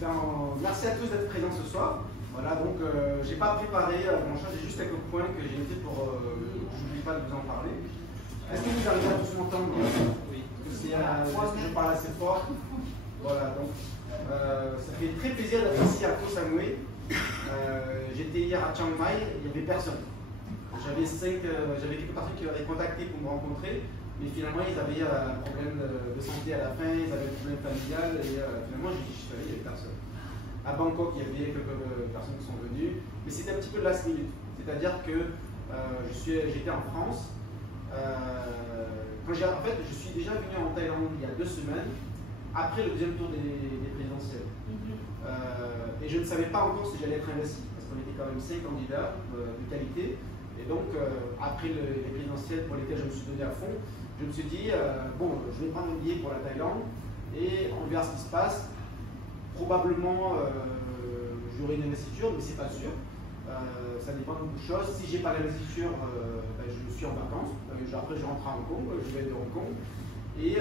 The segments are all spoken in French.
Merci à tous d'être présents ce soir. Voilà, donc j'ai pas préparé grand-chose, j'ai juste quelques points que j'ai notés pour je n'oublie pas de vous en parler. Est-ce que vous arrivez à tous m'entendre? Oui. Parce que je parle assez fort. Voilà, donc ça fait très plaisir d'être ici à Koh Samui. J'étais hier à Chiang Mai, il n'y avait personne. J'avais quelques personnes qui m'avaient contacté pour me rencontrer, mais finalement ils avaient un problème de santé à la fin, ils avaient un problème familial, et finalement je suis allé, il n'y avait personne. À Bangkok, il y avait quelques personnes qui sont venues, mais c'était un petit peu last minute. C'est-à-dire que j'étais en France. En fait, je suis déjà venu en Thaïlande il y a 2 semaines, après le deuxième tour des présidentielles. Et je ne savais pas encore si j'allais être investi, parce qu'on était quand même 5 candidats de qualité. Et donc, après les présidentielles pour lesquelles je me suis donné à fond, je me suis dit, bon, je vais prendre un billet pour la Thaïlande et on verra ce qui se passe. Probablement, j'aurai une investiture, mais c'est pas sûr. Ça dépend de beaucoup de choses. Si j'ai pas l'investiture, je suis en vacances. Après, je rentre à Hong Kong, je vais de Hong Kong. Et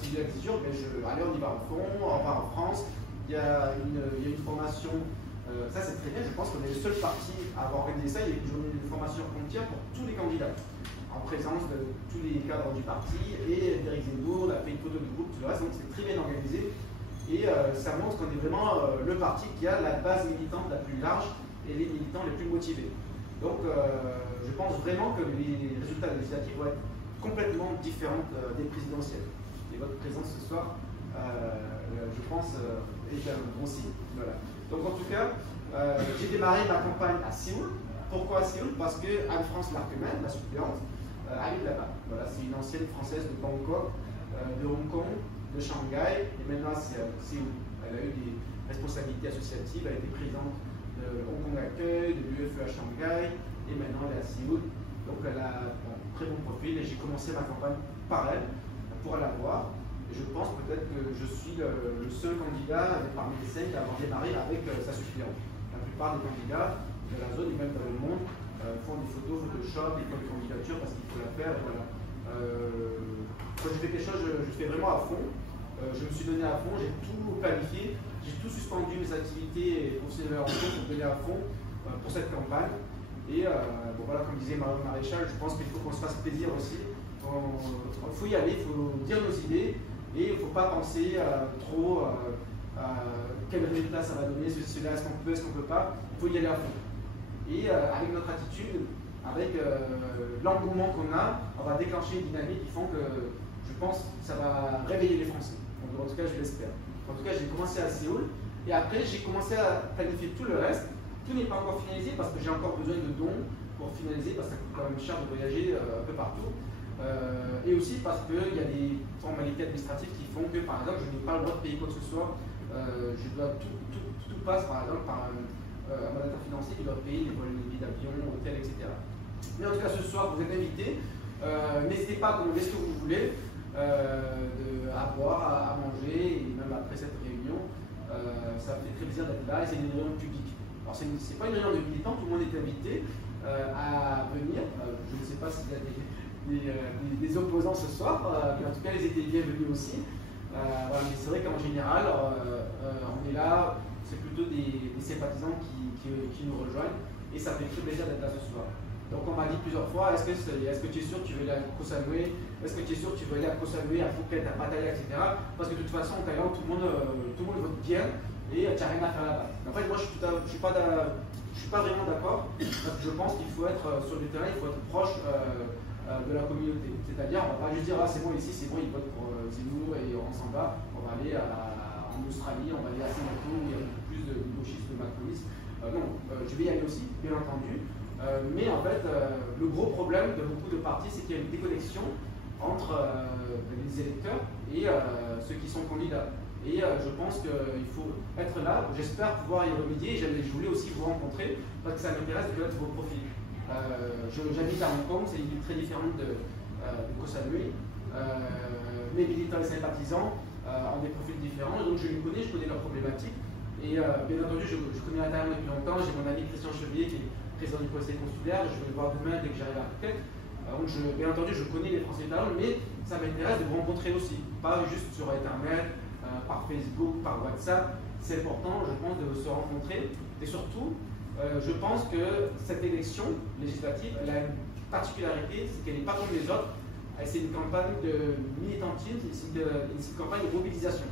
si j'ai l'investiture, allez, on y va au fond, on va en France. Il y a une formation. Ça, c'est très bien. Je pense qu'on est le seul parti à avoir organisé ça. Il y a une formation entière pour tous les candidats, en présence de tous les cadres du parti. Et Éric Zemmour a fait une photo de groupe, tout le reste. Donc, c'est très bien organisé. Et ça montre qu'on est vraiment le parti qui a la base militante la plus large et les militants les plus motivés. Donc, je pense vraiment que les résultats législatifs vont être complètement différents des présidentielles. Et votre présence ce soir, je pense, est un bon signe. Voilà. Donc, en tout cas, j'ai démarré ma campagne à Séoul. Pourquoi à Séoul? Parce que Anne-France Marquemen, la suppléante, habite là-bas. Voilà, c'est une ancienne française de Bangkok, de Hong Kong, de Shanghai, et maintenant c'est Séoul. Elle a eu des responsabilités associatives, elle a été présidente de Hong Kong Accueil, de l'UFE à Shanghai, et maintenant elle est à Séoul. Donc elle a un très bon profil, et j'ai commencé ma campagne par elle pour la voir. Et je pense peut-être que je suis le seul candidat parmi les 5 à avoir démarré avec sa suppléante. La plupart des candidats de la zone et même dans le monde font des photos Photoshop, des photos de candidature parce qu'il faut la faire. Et voilà. Quand je fais quelque chose, je fais vraiment à fond. Je me suis donné à fond, j'ai tout planifié, j'ai tout suspendu mes activités professionnelles en cours pour me donner à fond pour cette campagne. Et bon, voilà, comme disait Marion Maréchal, je pense qu'il faut qu'on se fasse plaisir aussi. Il faut y aller, il faut dire nos idées et il ne faut pas penser trop quel résultat ça va donner, cela, est-ce qu'on peut, est-ce qu'on ne peut pas. Il faut y aller à fond. Et avec notre attitude, avec l'engouement qu'on a, on va déclencher une dynamique qui font que je pense que ça va réveiller les Français. En tout cas, je l'espère. En tout cas, j'ai commencé à Séoul et après, j'ai commencé à planifier tout le reste. Tout n'est pas encore finalisé parce que j'ai encore besoin de dons pour finaliser, parce que ça coûte quand même cher de voyager un peu partout. Et aussi parce qu'il y a des formalités administratives qui font que, par exemple, je n'ai pas le droit de payer quoi que ce soit. Je dois tout passe, par exemple, par un mandataire financier qui doit payer les billets d'avion, hôtel, etc. Mais en tout cas, ce soir, vous êtes invités. N'hésitez pas à commander ce que vous voulez. À boire, à manger, et même après cette réunion, ça me fait très plaisir d'être là, et c'est une réunion publique. Alors c'est pas une réunion de militants, tout le monde est invité à venir. Je ne sais pas s'il y a des opposants ce soir, mais en tout cas ils étaient bienvenus aussi. Voilà, mais c'est vrai qu'en général, on est là, c'est plutôt des sympathisants qui nous rejoignent, et ça fait très plaisir d'être là ce soir. Donc on m'a dit plusieurs fois, est-ce que tu es sûr que tu veux aller à Koh Samui? Est-ce que tu es sûr que tu veux aller à Koh Samui, à Phuket, à Pattaya, etc. Parce que de toute façon, en Thaïlande, tout le monde vote bien et tu n'as rien à faire là-bas. En fait, moi, je ne suis pas vraiment d'accord, parce que je pense qu'il faut être sur le terrain, il faut être proche de la communauté. C'est-à-dire, on ne va pas juste dire, ah, c'est bon ici, c'est bon, ils votent pour Zemmour et on s'en va. On va aller en Australie, on va aller à Singapour, où il y a beaucoup plus de gauchistes, de macronistes. Non, je vais y aller aussi, bien entendu. Mais en fait, le gros problème de beaucoup de partis, c'est qu'il y a une déconnexion entre les électeurs et ceux qui sont candidats. Et je pense qu'il faut être là. J'espère pouvoir y remédier. Je voulais aussi vous rencontrer parce que ça m'intéresse de connaître vos profils. J'habite à Hong Kong, c'est une ville très différente de Koh Samui. Mes militants et sympathisants ont des profils différents, donc je les connais, je connais leurs problématiques. Et bien entendu, je connais la Thaïlande depuis longtemps. J'ai mon ami Christian Chevier qui est président du conseil consulaire, je vais le voir demain dès que j'arrive à Phuket. Donc bien entendu, je connais les Français de Thaïlande, mais ça m'intéresse de vous rencontrer aussi, pas juste sur Internet, par Facebook, par WhatsApp. c'est important, je pense, de se rencontrer. Et surtout, je pense que cette élection législative, elle a une particularité, c'est qu'elle n'est pas comme les autres. C'est une campagne de militantisme, c'est une campagne de mobilisation.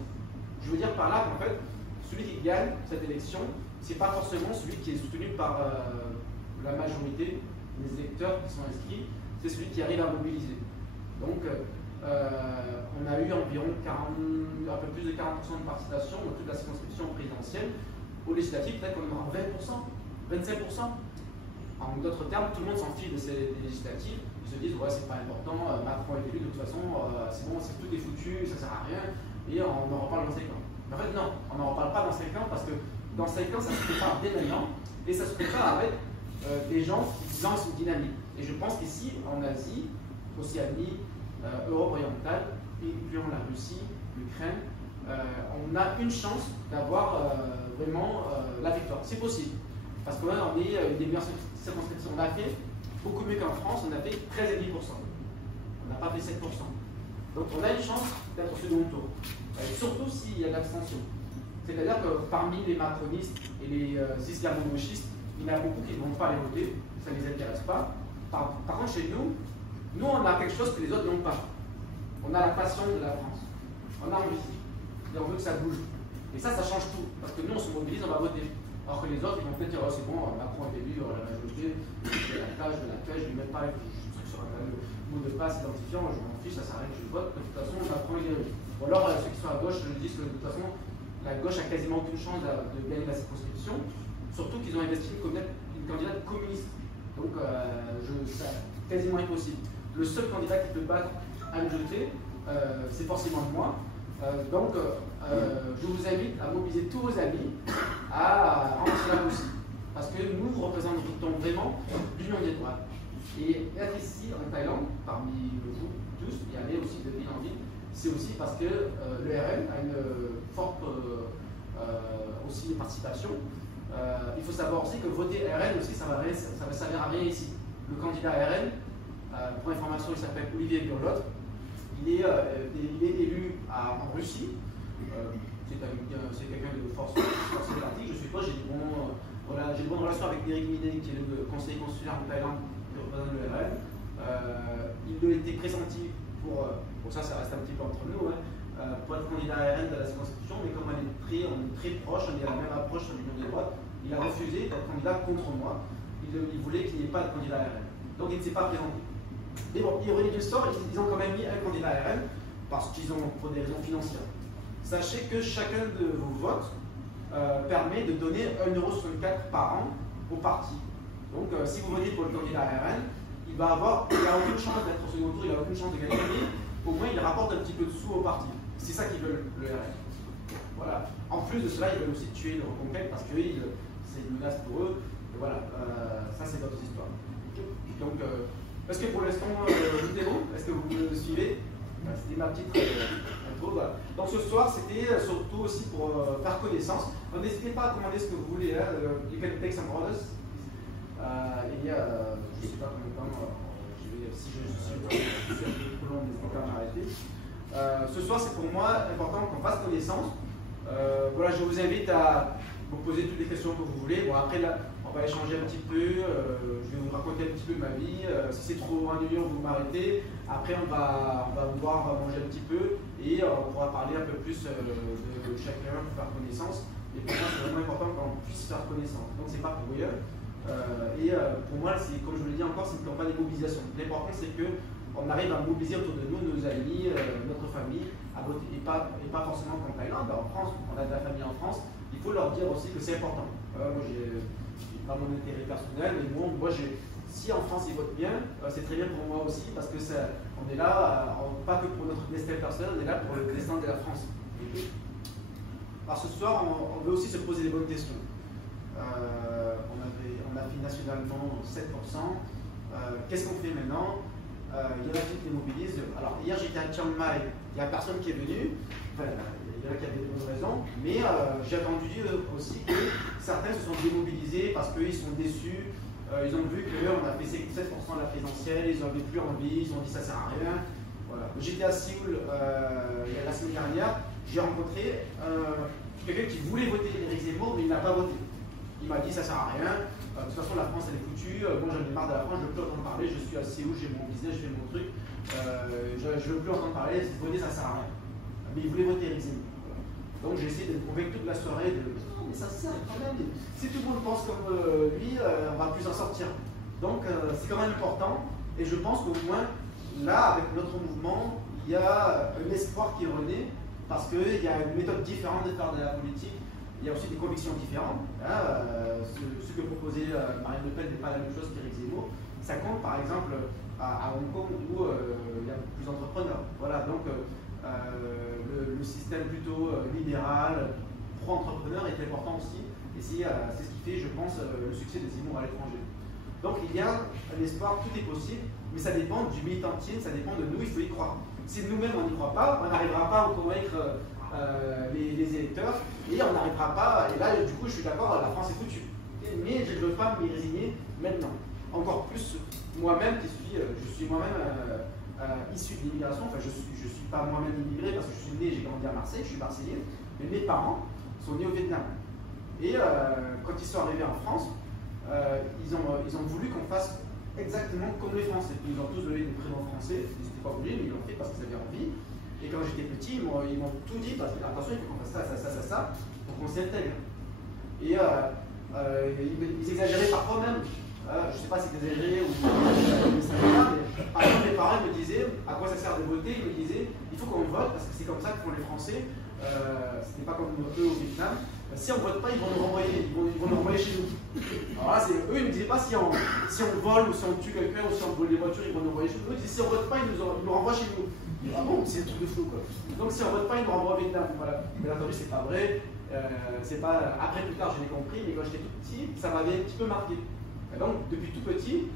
Je veux dire par là qu'en fait, celui qui gagne cette élection, c'est pas forcément celui qui est soutenu par la majorité des électeurs qui sont inscrits, c'est celui qui arrive à mobiliser. Donc, on a eu environ un peu plus de 40% de participation dans toute la circonscription présidentielle. Aux législatives, peut-être qu'on aura 20%, 25%. En d'autres termes, tout le monde s'en fiche de ces législatives. Ils se disent, ouais, c'est pas important, Macron est élu, de toute façon, c'est bon, tout est foutu, ça sert à rien, et on en reparle dans 5 ans. Mais en fait, non, on n'en reparle pas dans 5 ans parce que dans 5 ans, ça se prépare dès maintenant, et ça se prépare avec des gens qui lancent une dynamique. Et je pense qu'ici, en Asie, Océanie, Europe orientale, incluant la Russie, l'Ukraine, on a une chance d'avoir vraiment la victoire. C'est possible. Parce qu'on est une des meilleures circonscriptions. On a fait beaucoup mieux qu'en France, on a fait 13,5%. On n'a pas fait 7%. Donc on a une chance d'être au second tour. Surtout s'il y a de l'abstention. C'est-à-dire que parmi les macronistes et les islamo-gauchistes, il y en a beaucoup qui ne vont pas aller voter, ça ne les intéresse pas. Par contre, chez nous, on a quelque chose que les autres n'ont pas. On a la passion de la France. On a envie. Et on veut que ça bouge. Et ça change tout. Parce que nous, on se mobilise, on va voter. Alors que les autres, ils vont peut-être dire, oh, c'est bon, Macron est élu, la majorité, je vais la cache, je ne lui mets pas le truc sur le mot de passe identifiant, je m'en fiche, ça sert à rien que je vote, de toute façon, Macron est élu. Ou alors, ceux qui sont à gauche disent que de toute façon, la gauche a quasiment aucune chance de gagner la circonscription, surtout qu'ils ont investi une candidate communiste. Donc, c'est quasiment impossible. Le seul candidat qui peut battre Anne Jeté, c'est forcément moi. Donc, je vous invite à mobiliser tous vos amis à rentrer là aussi. Parce que nous représentons vraiment l'union des droites. Et être ici en Thaïlande, parmi vous tous, et aller aussi de ville en ville, c'est aussi parce que le RN a une forte aussi participation. Il faut savoir aussi que voter RN aussi, ça ne servir à rien ici. Le candidat RN, pour information, il s'appelle Olivier Burlot. Il est élu en Russie. C'est quelqu'un de force sympathique. Je suppose, j'ai de bonnes relations avec Eric Midé, qui est le conseiller consulaire en Thaïlande, qui représente le RN. Il a été pressenti pour ça reste un petit peu entre nous, pour être candidat RN de la circonscription, mais comme on est très proche, on est à la même approche sur l'union des droites, il a refusé d'être candidat contre moi. Il voulait qu'il n'y ait pas de candidat RN. Donc il ne s'est pas présenté. Mais bon, ironie du sort, ils ont quand même mis un candidat RN parce qu'ils ont pour des raisons financières. Sachez que chacun de vos votes permet de donner 1,64 € par an au parti. Donc si vous votez pour le candidat RN, il n'a aucune chance d'être au second tour, il n'a aucune chance de gagner, mais au moins il rapporte un petit peu de sous au parti. C'est ça qu'ils veulent, le RN. Voilà. En plus de cela, ils veulent aussi tuer le Reconquête parce que c'est une menace pour eux. Et voilà, ça c'est votre histoire. Donc, est-ce que pour l'instant, tout est bon? Est-ce que vous me suivez? C'était ma petite intro. Voilà. Donc ce soir, c'était surtout aussi pour faire connaissance. Donc n'hésitez pas à commander ce que vous voulez. You can take some orders. Et je ne sais pas combien de temps, si je suis trop long, n'hésitez pas à m'arrêter. Ce soir, c'est pour moi important qu'on fasse connaissance. Voilà, je vous invite à vous poser toutes les questions que vous voulez. Bon, après, là, on va échanger un petit peu. Je vais vous raconter un petit peu ma vie. Si c'est trop ennuyant, vous m'arrêtez. Après, on va voir manger un petit peu et on pourra parler un peu plus de chacun pour faire connaissance. Et pour moi, c'est vraiment important qu'on puisse faire connaissance. Donc, c'est pas pour rien. Pour moi, comme je vous l'ai dit encore, c'est une campagne de mobilisation. L'important, c'est qu'on arrive à mobiliser autour de nous, nos amis, notre famille, à voter, et pas forcément qu'en Thaïlande. En France, on a de la famille en France, il faut leur dire aussi que c'est important. Moi, j'ai pas mon intérêt personnel, mais bon, moi, si en France ils votent bien, c'est très bien pour moi aussi, parce que on est là, pas que pour notre destin personnel, on est là pour le destin de la France. Alors ce soir, on veut aussi se poser des bonnes questions. On a fait nationalement 7%. Qu'est-ce qu'on fait maintenant? Il y en a qui mobilisent. Alors hier j'étais à Chiang Mai, il n'y a personne qui est venu. Enfin, il y en a qui avaient de bonnes raisons, mais j'ai entendu aussi que certains se sont démobilisés parce qu'ils sont déçus. Ils ont vu qu'on a fait 7% de la présidentielle, ils n'avaient plus envie, ils ont dit ça sert à rien. Voilà. J'étais à Séoul la semaine dernière, j'ai rencontré quelqu'un qui voulait voter Éric Zemmour, mais il n'a pas voté. Il m'a dit ça sert à rien, de toute façon la France elle est foutue, moi j'en ai marre de la France, je veux plus entendre parler, je suis à Séoul, j'ai mon business, je fais mon truc, je veux plus entendre parler, voter ça sert à rien. Mais il voulait voter Éric Zemmour. Voilà. Donc j'ai essayé de le convaincre toute la soirée de non mais ça sert quand même, si tout le monde pense comme lui, on va plus en sortir. Donc c'est quand même important, et je pense qu'au moins là avec notre mouvement, il y a un espoir qui est rené, parce qu'il y a une méthode différente de faire de la politique. Il y a aussi des convictions différentes. Hein, ce que proposait Marine Le Pen n'est pas la même chose qu'Éric Zemmour. Ça compte par exemple à Hong Kong où il y a plus d'entrepreneurs. Voilà, donc le système plutôt libéral, pro-entrepreneur est important aussi. Et c'est ce qui fait, je pense, le succès de Zemmour à l'étranger. Donc il y a un espoir, tout est possible, mais ça dépend du militantisme, ça dépend de nous, il faut y croire. Si nous-mêmes on n'y croit pas, on n'arrivera pas à convaincre les électeurs, et on n'arrivera pas, et là du coup je suis d'accord, la France est foutue. Mais je ne veux pas m'y résigner maintenant. Encore plus moi-même qui suis, je suis moi-même issu de l'immigration, enfin je suis pas moi-même immigré parce que je suis né, j'ai grandi à Marseille, je suis marseillais, mais mes parents sont nés au Vietnam. Et quand ils sont arrivés en France, ils ont voulu qu'on fasse exactement comme les Français. Ils ont tous donné des prénoms français, ils n'étaient pas obligés, mais ils l'ont fait parce qu'ils avaient envie. Et quand j'étais petit, ils m'ont tout dit, parce que attention, il faut qu'on fasse ça, pour qu'on s'intègre. Et ils exagéraient parfois même. Je ne sais pas si c'est exagéré ou pas, mais par exemple, mes parents me disaient à quoi ça sert de voter. Ils me disaient il faut qu'on vote parce que c'est comme ça que font les Français. Ce n'est pas comme eux au Vietnam. Si on ne vote pas, ils vont nous renvoyer, ils vont nous renvoyer chez nous. Alors là, eux, ils ne me disaient pas si on vole ou si on tue quelqu'un ou si on vole des voitures, ils vont nous renvoyer chez nous. Ils disaient si on ne vote pas, ils nous renvoient chez nous. Ah bon, c'est un truc de fou quoi. Donc si on ne vote pas, ils nous renvoient au Vietnam. Voilà. Bien entendu, c'est pas vrai. C'est pas... Après, plus tard, je l'ai compris, mais quand j'étais tout petit, ça m'avait un petit peu marqué. Et donc, depuis tout petit,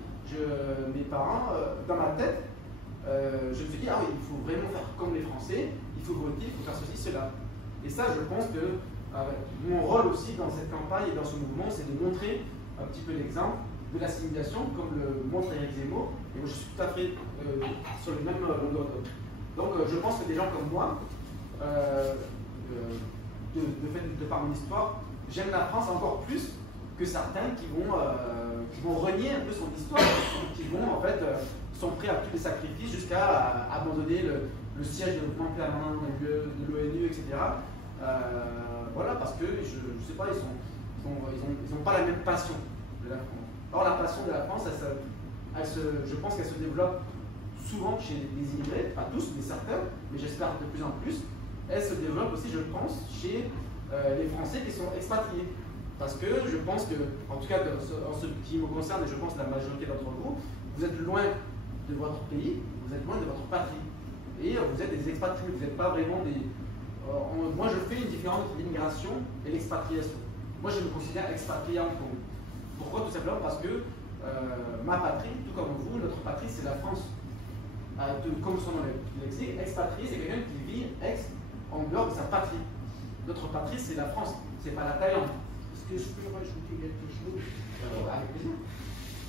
mes parents, dans ma tête, je me suis dit, ah oui, il faut vraiment faire comme les Français, il faut voter, il faut faire ceci, cela. Et ça, je pense que mon rôle aussi dans cette campagne et dans ce mouvement, c'est de montrer un petit peu l'exemple de l'assimilation, comme le montre Éric Zemmour. Et moi, je suis tout à fait sur le même longueur d'onde. Donc, je pense que des gens comme moi, de par mon histoire, j'aime la France encore plus que certains qui vont renier un peu son histoire, qui vont en fait sont prêts à tous les sacrifices jusqu'à abandonner le siège de développement permanent de l'ONU, etc. Voilà, parce que je sais pas, ils ont pas la même passion de la France. Or la passion de la France, je pense qu'elle se développe souvent chez les immigrés, pas tous, mais certains, mais j'espère de plus en plus. Elle se développe aussi, je pense, chez les Français qui sont expatriés. Parce que je pense que, en tout cas en ce qui me concerne, et je pense la majorité d'entre vous, vous êtes loin de votre pays, vous êtes loin de votre patrie. Et vous êtes des expatriés, vous n'êtes pas vraiment des... moi je fais une différence entre l'immigration et l'expatriation. Moi je me considère expatrié en Congo. Pourquoi? Tout simplement parce que ma patrie, tout comme vous, notre patrie c'est la France. Comme son nom l'explique, expatrié c'est quelqu'un qui vit en dehors de sa patrie. Notre patrie c'est la France, c'est pas la Thaïlande. Est-ce que je peux rajouter quelque chose? Avec plaisir.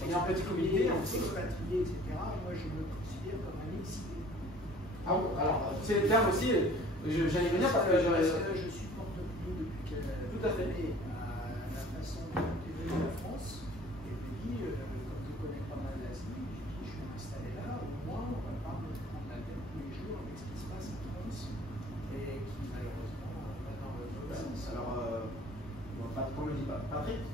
On est en petit comité, on sait. Expatrié, etc. Moi je me considère comme un exilé. Ah bon, alors c'est le terme aussi, j'allais venir parce que je supporte plus depuis quelques années. Tout à fait. La façon dont est venue la France, et me dit, comme je connais pas mal l'Asie, je suis installé là, au moins on va pas me prendre la tête tous les jours avec ce qui se passe en France, et qui malheureusement va dans le mauvais sens. Alors, comme le dit Patrick,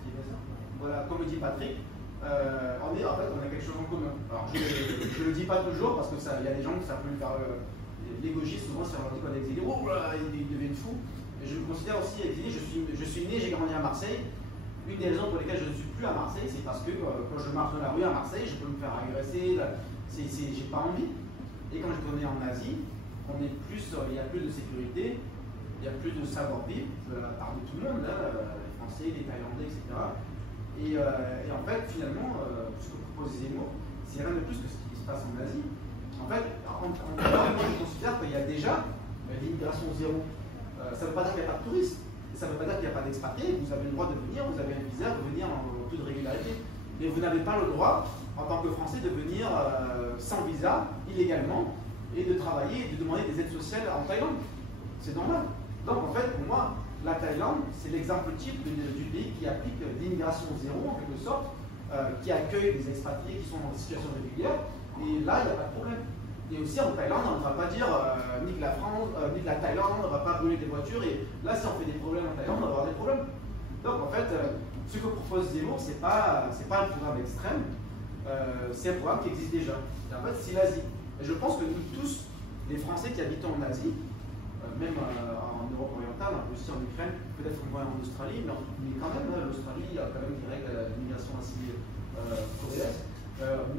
voilà, comme le dit Patrick, en fait on a quelque chose en commun. Alors je ne le dis pas toujours parce que il y a des gens qui ça peut lui faire l'égogisme, souvent si on leur dit qu'on est exilé, oh là, ils deviennent fous. Et je me considère aussi exilé, je suis né, j'ai grandi à Marseille. Une des raisons pour lesquelles je ne suis plus à Marseille, c'est parce que quand je marche dans la rue à Marseille, je peux me faire agresser, j'ai pas envie. Et quand je tournais en Asie, il y a plus de sécurité, il y a plus de savoir-vivre de la part de tout le monde, hein, les Français, les Thaïlandais, etc. Et en fait, finalement, ce que propose Zemmour, c'est rien de plus que ce qui se passe en Asie. En fait, moi je considère qu'il y a déjà l'immigration zéro. Ça ne veut pas dire qu'il n'y a pas de touristes, ça ne veut pas dire qu'il n'y a pas d'expatriés. Vous avez le droit de venir, vous avez un visa, de venir en toute régularité. Mais vous n'avez pas le droit, en tant que Français, de venir sans visa, illégalement, et de travailler et de demander des aides sociales en Thaïlande. C'est normal. Donc en fait, pour moi, la Thaïlande, c'est l'exemple type du pays qui applique l'immigration zéro, en quelque sorte, qui accueille des expatriés qui sont dans des situations régulières, et là, il n'y a pas de problème. Et aussi en Thaïlande, on ne va pas dire nique la France, nique la Thaïlande, on ne va pas brûler des voitures, et là, si on fait des problèmes en Thaïlande, on va avoir des problèmes. Donc en fait, ce que propose Zemmour, ce n'est pas un programme extrême, c'est un programme qui existe déjà. Et en fait, c'est l'Asie. Et je pense que nous tous, les Français qui habitent en Asie, même en Europe orientale, aussi en Ukraine, peut-être moins en Australie, mais quand même, l'Australie a quand même des règles d'immigration assez coriaces.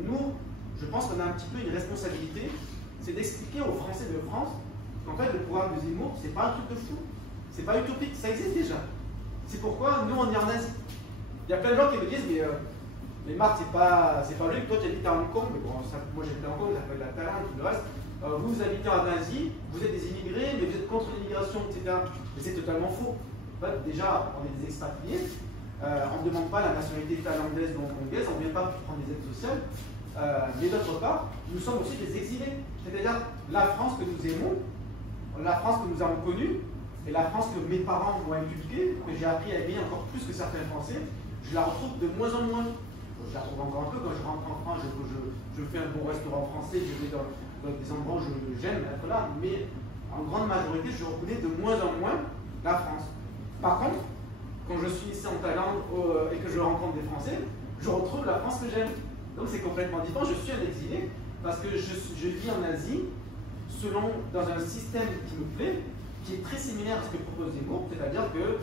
Nous, je pense qu'on a un petit peu une responsabilité, c'est d'expliquer aux Français de France qu'en fait, le programme de Zemmour, c'est pas un truc de fou, c'est pas utopique, ça existe déjà. C'est pourquoi nous, on est en Asie. Il y a plein de gens qui me disent, mais Marc, c'est pas logique, toi tu habites à Hong Kong, mais bon, moi j'habite à Hong Kong, ça fait de la Thaïlande, tout le reste. Vous habitez en Asie, vous êtes des immigrés, mais vous êtes contre l'immigration, etc. Mais c'est totalement faux. En fait, déjà, on est des expatriés, on ne demande pas la nationalité thaïlandaise ou hongkongaise, on ne vient pas prendre des aides sociales. Mais d'autre part, nous sommes aussi des exilés. C'est-à-dire la France que nous aimons, la France que nous avons connue, et la France que mes parents m'ont inculquée, que j'ai appris à aimer encore plus que certains Français, je la retrouve de moins en moins. Je la retrouve encore un peu quand je rentre en France, je fais un bon restaurant français, je vais dans des endroits où j'aime être là, mais en grande majorité, je reconnais de moins en moins la France. Par contre, quand je suis ici en Thaïlande et que je rencontre des Français, je retrouve la France que j'aime. Donc c'est complètement différent, je suis un exilé parce que je vis en Asie dans un système qui me plaît, qui est très similaire à ce que propose Zemmour, c'est-à-dire que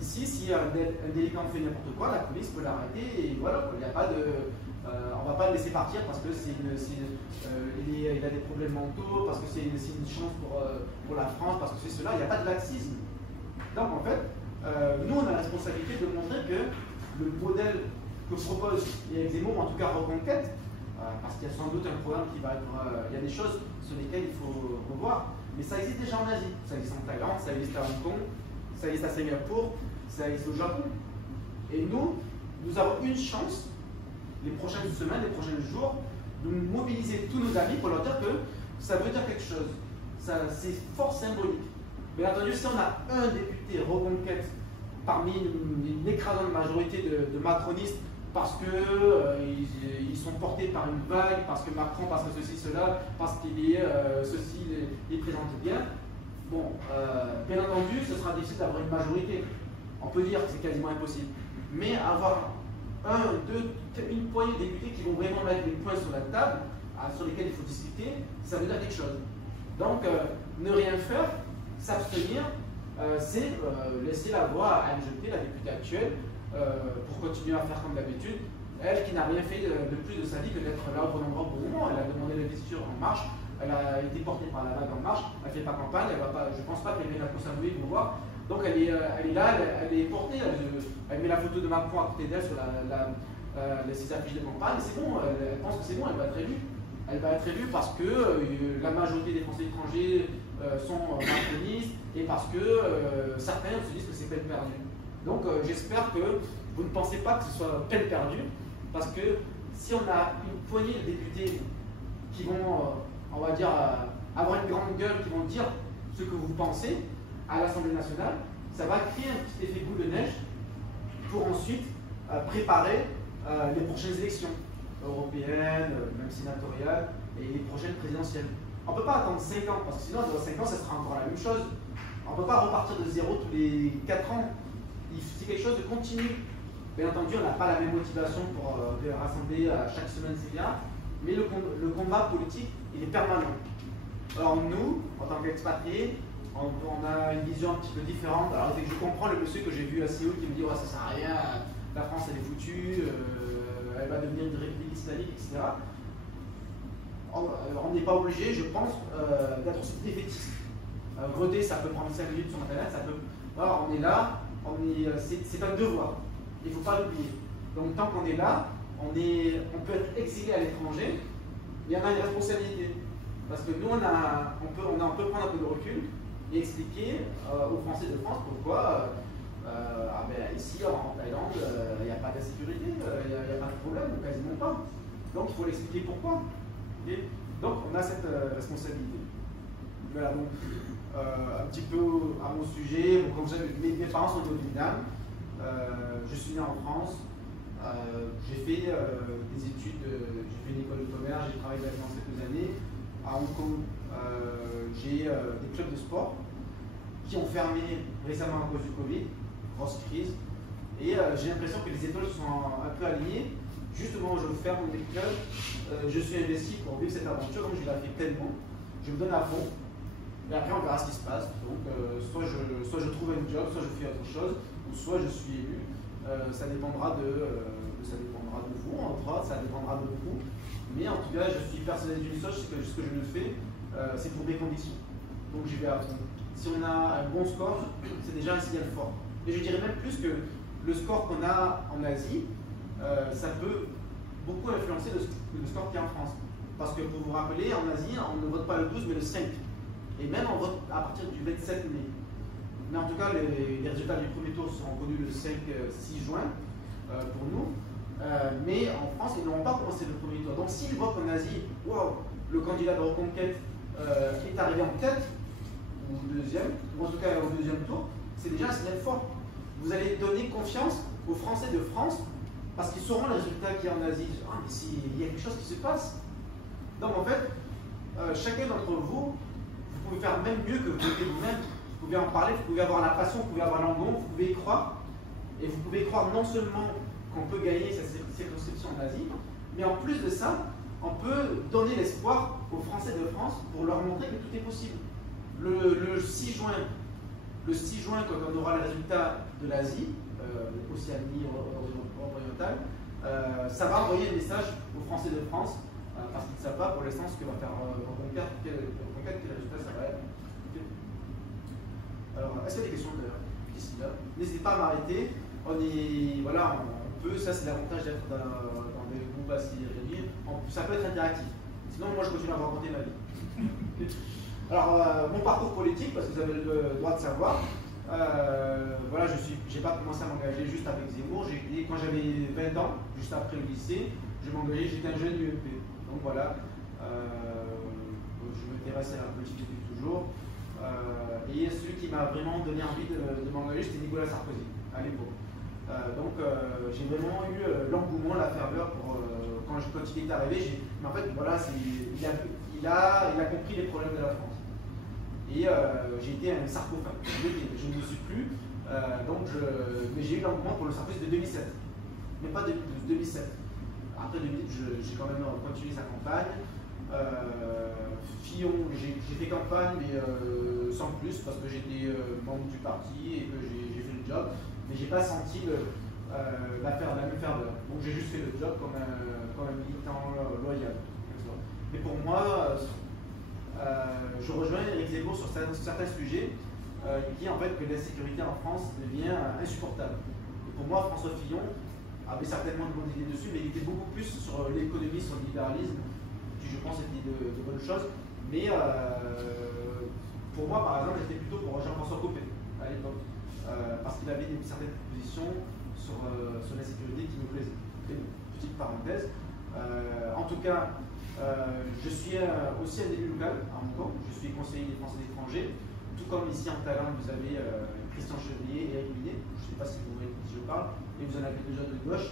ici, si un délinquant fait n'importe quoi, la police peut l'arrêter et voilà, il n'y a pas de... on ne va pas le laisser partir parce qu'il a des problèmes mentaux, parce que c'est une chance pour la France, parce que c'est cela, il n'y a pas de laxisme. Donc en fait, nous on a la responsabilité de montrer que le modèle que propose Éric Zemmour, en tout cas Reconquête, parce qu'il y a sans doute un programme qui va être... il y a des choses sur lesquelles il faut revoir, mais ça existe déjà en Asie, ça existe en Thaïlande, ça existe à Hong Kong, ça existe à Singapour, ça existe au Japon. Et nous avons une chance, les prochaines semaines, les prochains jours, de mobiliser tous nos amis pour leur dire que ça veut dire quelque chose. C'est fort symbolique. Bien entendu, si on a un député Reconquête parmi une écrasante majorité de macronistes parce qu'ils sont portés par une vague, parce que Macron, parce que ceci, cela, parce qu'il est ceci, les présente bien, bon, bien entendu, ce sera difficile d'avoir une majorité. On peut dire que c'est quasiment impossible. Mais avoir une poignée de députés qui vont vraiment mettre des points sur la table, sur lesquels il faut discuter, ça veut dire quelque chose. Donc, ne rien faire, s'abstenir, c'est laisser la voix à Anne Jeté, la députée actuelle, pour continuer à faire comme d'habitude. Elle qui n'a rien fait de plus de sa vie que d'être là au bon endroit au bon moment. Elle a demandé l'investiture En Marche, elle a été portée par la vague En Marche, elle ne fait pas campagne, elle va pas, je ne pense pas qu'elle vienne la conserver, vous voir. Donc elle est là, elle est portée, elle met la photo de Macron à côté d'elle sur ses affiches de campagne, c'est bon, elle pense que c'est bon, elle va être élue. Elle va être élue parce que la majorité des Français étrangers sont macronistes et parce que certains se disent que c'est peine perdue. Donc j'espère que vous ne pensez pas que ce soit peine perdue, parce que si on a une poignée de députés qui vont, on va dire, avoir une grande gueule, qui vont dire ce que vous pensez à l'Assemblée nationale, ça va créer un petit effet boule de neige pour ensuite préparer les prochaines élections européennes, même sénatoriales, et les prochaines présidentielles. On ne peut pas attendre 5 ans, parce que sinon, dans 5 ans, ça sera encore la même chose. On ne peut pas repartir de zéro tous les 4 ans. C'est quelque chose de continu. Bien entendu, on n'a pas la même motivation pour rassembler chaque semaine, etc. Mais le combat politique, il est permanent. Alors nous, en tant qu'expatriés, on a une vision un petit peu différente. Alors je comprends le monsieur que j'ai vu à Séoul qui me dit « ouais, ça sert à rien, la France elle est foutue, elle va devenir une république islamique, etc. » On n'est pas obligé, je pense, d'être aussi défaitiste. Voter, ça peut prendre 5 minutes sur Internet, ça peut... Voilà, on est là, c'est un devoir. Il ne faut pas l'oublier. Donc tant qu'on est là, on peut être exilé à l'étranger, mais on a une responsabilité. Parce que nous, on peut prendre un peu de recul et expliquer aux Français de France pourquoi ici, en Thaïlande, il n'y a pas d'insécurité, il n'y a pas de problème, ou quasiment pas. Donc il faut l'expliquer pourquoi. Et donc on a cette responsabilité. Voilà, donc, un petit peu à mon sujet. Bon, comme vous savez, mes parents sont au Vietnam. Je suis né en France. J'ai fait des études, j'ai fait une école de commerce, j'ai travaillé là-dedans quelques années. À Hong Kong, j'ai des clubs de sport qui ont fermé récemment à cause du Covid, grosse crise. Et j'ai l'impression que les étoiles sont un peu alignées. Juste au moment où je ferme mes clubs, je suis investi pour vivre cette aventure, donc je la fais tellement. Je me donne à fond. Et après, on verra ce qui se passe. Donc, soit je trouve un job, soit je fais autre chose, ou soit je suis élu. Ça dépendra de vous, entre autres, ça dépendra de vous. Mais en tout cas, je suis persuadé d'une chose, c'est que ce que je le fais, c'est pour des conditions. Donc, j'y vais à fond. Si on a un bon score, c'est déjà un signal fort. Et je dirais même plus que le score qu'on a en Asie, ça peut beaucoup influencer le score qu'il y a en France. Parce que pour vous rappeler, en Asie, on ne vote pas le 12 mais le 5. Et même on vote à partir du 27 mai. Mais en tout cas, les résultats du premier tour seront connus le 5-6 juin pour nous. Mais en France, ils n'auront pas commencé le premier tour. Donc s'ils voient qu'en Asie, wow, le candidat de reconquête est arrivé en tête, ou deuxième, ou en tout cas au deuxième tour, c'est déjà un signal fort. Vous allez donner confiance aux Français de France parce qu'ils sauront les résultats qu'il y a en Asie. Ah, mais il y a quelque chose qui se passe. Donc en fait, chacun d'entre vous, vous pouvez faire même mieux que voter vous-même. Vous pouvez en parler, vous pouvez avoir la passion, vous pouvez avoir l'engouement, vous pouvez y croire. Et vous pouvez croire non seulement qu'on peut gagner cette circonscription en Asie, mais en plus de ça, on peut donner l'espoir aux Français de France pour leur montrer que tout est possible. Le 6 juin, quand on aura les résultats de l'Asie, Océanie orientale, ça va envoyer un message aux Français de France, parce qu'ils ne savent pas pour l'instant ce que va faire Reconquête, quel résultat ça va être. Alors, est-ce qu'il y a des questions d'ici là? N'hésitez pas à m'arrêter. Voilà, on peut, ça c'est l'avantage d'être dans des groupes assez réduits, ça peut être interactif. Sinon, moi je continue à vous raconter ma vie. Alors, mon parcours politique, parce que vous avez le droit de savoir, voilà, j'ai pas commencé à m'engager juste avec Zemmour. Quand j'avais 20 ans, juste après le lycée, je m'engageais, j'étais un jeune UEP. Donc voilà, je m'intéresse à la politique depuis toujours. Et celui qui m'a vraiment donné envie de m'engager, c'était Nicolas Sarkozy, à l'époque. Donc j'ai vraiment eu l'engouement, la ferveur quand il est arrivé. Mais en fait, voilà, il a compris les problèmes de la France. Et j'ai été un sarcophague. Je ne le suis plus. Mais j'ai eu l'engouement pour le Sarkozy de 2007. Mais pas de 2007. Après 2008, j'ai quand même continué sa campagne. Fillon, j'ai fait campagne, mais sans plus, parce que j'étais membre du parti et que j'ai fait le job. Mais j'ai pas senti la même ferveur. Donc j'ai juste fait le job comme un militant loyal. Mais pour moi, je rejoins Éric Zemmour sur certains sujets qui en fait que l'insécurité en France devient insupportable. Et pour moi, François Fillon avait certainement de bonnes idées dessus, mais il était beaucoup plus sur l'économie, sur le libéralisme, qui je pense était de bonnes choses. Mais pour moi, par exemple, j'étais plutôt pour Jean-François Copé à l'époque, parce qu'il avait certaines propositions sur l'insécurité qui me plaisaient. Petite parenthèse. En tout cas, je suis aussi un élu local à Hong Kong. Je suis conseiller des Français d'étrangers. Tout comme ici en Thaïlande, vous avez Christian Chevrier et Eric Binet. Je ne sais pas si vous voyez de qui je parle. Et vous en avez déjà de gauche.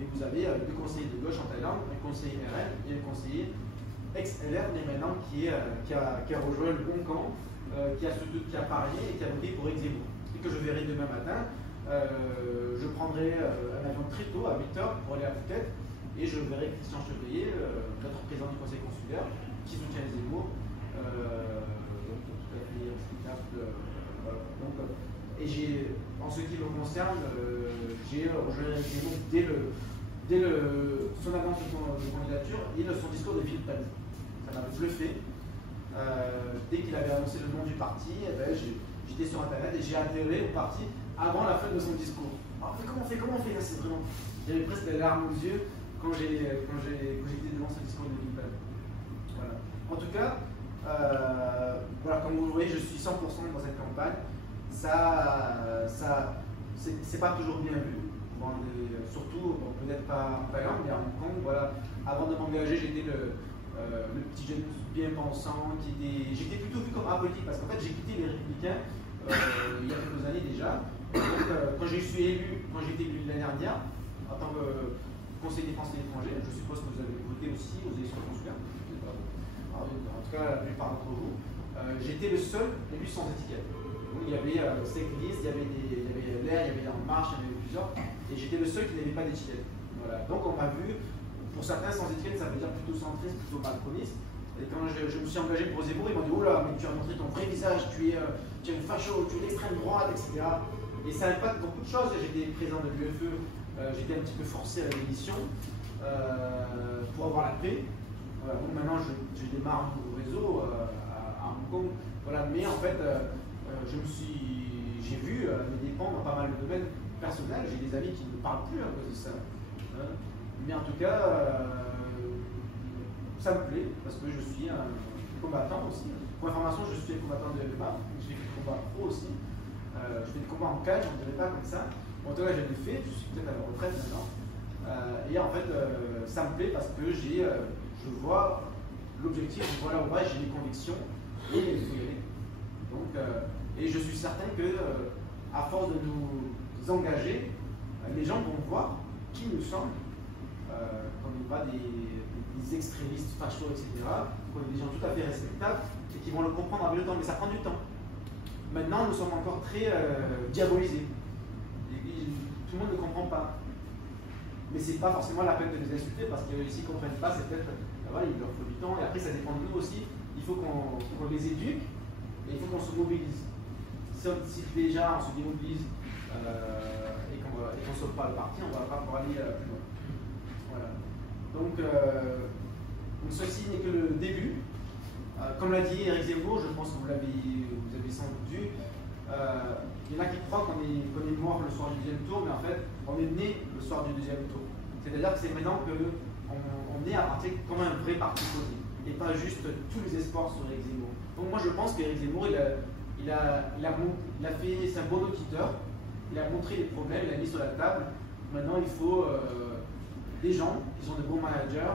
Et vous avez deux conseillers de gauche en Thaïlande, un conseiller RN et un conseiller ex-LR, mais maintenant qui a rejoint le bon camp, qui a parié et qui a voté pour Éric Zemmour. Et que je verrai demain matin. Je prendrai un avion très tôt à 8 h pour aller à Phuket. Et je verrai Christian Chevrier, notre président du conseil consulaire, qui soutient les Zemmour. Donc tout à fait respectable. Et en ce qui me concerne, j'ai rejoint Éric Zemmour dès son annonce de candidature et son discours de Villepinte. Ça m'avait bluffé. Dès qu'il avait annoncé le nom du parti, j'étais sur internet et j'ai adhéré au parti avant la fin de son discours. Alors comment on fait là, c'est vraiment. J'avais presque des larmes aux yeux quand j'étais devant ce discours de Villepinte. Voilà. En tout cas, voilà, comme vous le voyez, je suis 100% dans cette campagne. C'est pas toujours bien vu. Surtout, peut-être pas en Thaïlande, mais à Hong Kong. Voilà. Avant de m'engager, j'étais le petit jeune bien pensant, j'étais plutôt vu comme apolitique, parce qu'en fait j'ai quitté les Républicains il y a quelques années déjà. Donc, quand j'ai été élu l'année dernière, en tant que conseiller des Français étrangers, je suppose que vous avez voté aussi aux élections consulaires, en tout cas la plupart d'entre vous, j'étais le seul élu sans étiquette. Donc, il y avait Sécliste, il y avait l'air, il y avait En Marche, il y en avait plusieurs, et j'étais le seul qui n'avait pas d'étiquette. Voilà. Donc on m'a vu, pour certains sans étiquette, ça veut dire plutôt centriste, plutôt macroniste. Et quand je me suis engagé pour Zemmour, ils m'ont dit oh là, mais tu as montré ton vrai visage, tu es une facho, tu es l'extrême droite, etc. Et ça impacte beaucoup de choses. J'étais président de l'UFE, j'étais un petit peu forcé à la démission pour avoir la paix. Voilà. Donc maintenant, je démarre un nouveau réseau à Hong Kong. Voilà. Mais en fait, j'ai vu mes dépens dans pas mal de domaines personnels. J'ai des amis qui ne me parlent plus à cause de ça. Mais en tout cas, ça me plaît parce que je suis un combattant aussi. Pour information, je suis un combattant de MMA, je fais du combat pro aussi. Je fais du combat en cage, on ne dirait pas comme ça. Bon, en tout cas, je l'ai fait, je suis peut-être à la retraite maintenant. Et en fait, ça me plaît parce que je vois l'objectif, je vois là où j'ai des convictions et il faut y aller. Donc, et je suis certain que, à force de nous engager, les gens vont voir qui nous sommes. Qu'on n'est pas des extrémistes fachos, etc., qu'on est des gens tout à fait respectables et qui vont le comprendre avec le temps, mais ça prend du temps. Maintenant, nous sommes encore très diabolisés. Tout le monde ne comprend pas. Mais ce n'est pas forcément la peine de les insulter parce que s'ils ne comprennent pas, c'est peut-être, voilà, il leur faut du temps et après ça dépend de nous aussi. Il faut qu'on les éduque et il faut qu'on se mobilise. Si déjà on se démobilise et qu'on ne sauve pas le parti, on ne va pas pouvoir aller plus loin. Voilà. Donc ceci n'est que le début. Comme l'a dit Éric Zemmour, je pense que vous avez sans doute vu, il y en a qui croient qu'on est mort le soir du deuxième tour, mais en fait, on est né le soir du deuxième tour. C'est-à-dire que c'est maintenant qu'on est à partir comme un vrai parti politique, et pas juste tous les espoirs sur Éric Zemmour. Donc moi je pense qu'Éric Zemmour, c'est un bon auditeur, il a montré les problèmes, il a mis sur la table. Maintenant il faut des gens qui sont de bons managers,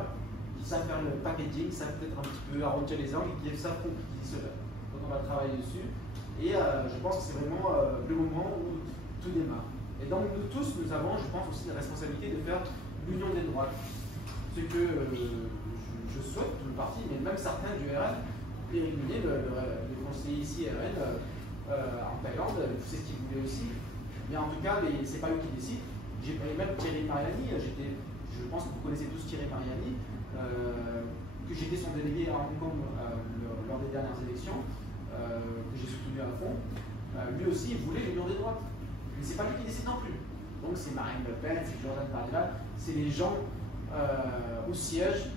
qui savent faire le packaging, qui savent peut-être un petit peu arrondir les angles, qui savent concrétiser cela. Donc on va travailler dessus. Et je pense que c'est vraiment le moment où tout démarre. Et donc nous tous, nous avons, je pense, aussi la responsabilité de faire l'union des droites. Ce que je souhaite, tout le parti, mais même certains du RN, Éric Meunier, le conseiller ici RN, en Thaïlande, c'est ce qu'il voulait aussi. Mais en tout cas, c'est pas eux qui décident. J'ai même Thierry Mariani, je pense que vous connaissez tous Thierry Mariani, que j'étais son délégué à Hong Kong lors des dernières élections, que j'ai soutenu à fond. Lui aussi, il voulait l'union des droites. Mais c'est pas lui qui décide non plus. Donc c'est Marine Le Pen, c'est Jordan Bardella, c'est les gens au siège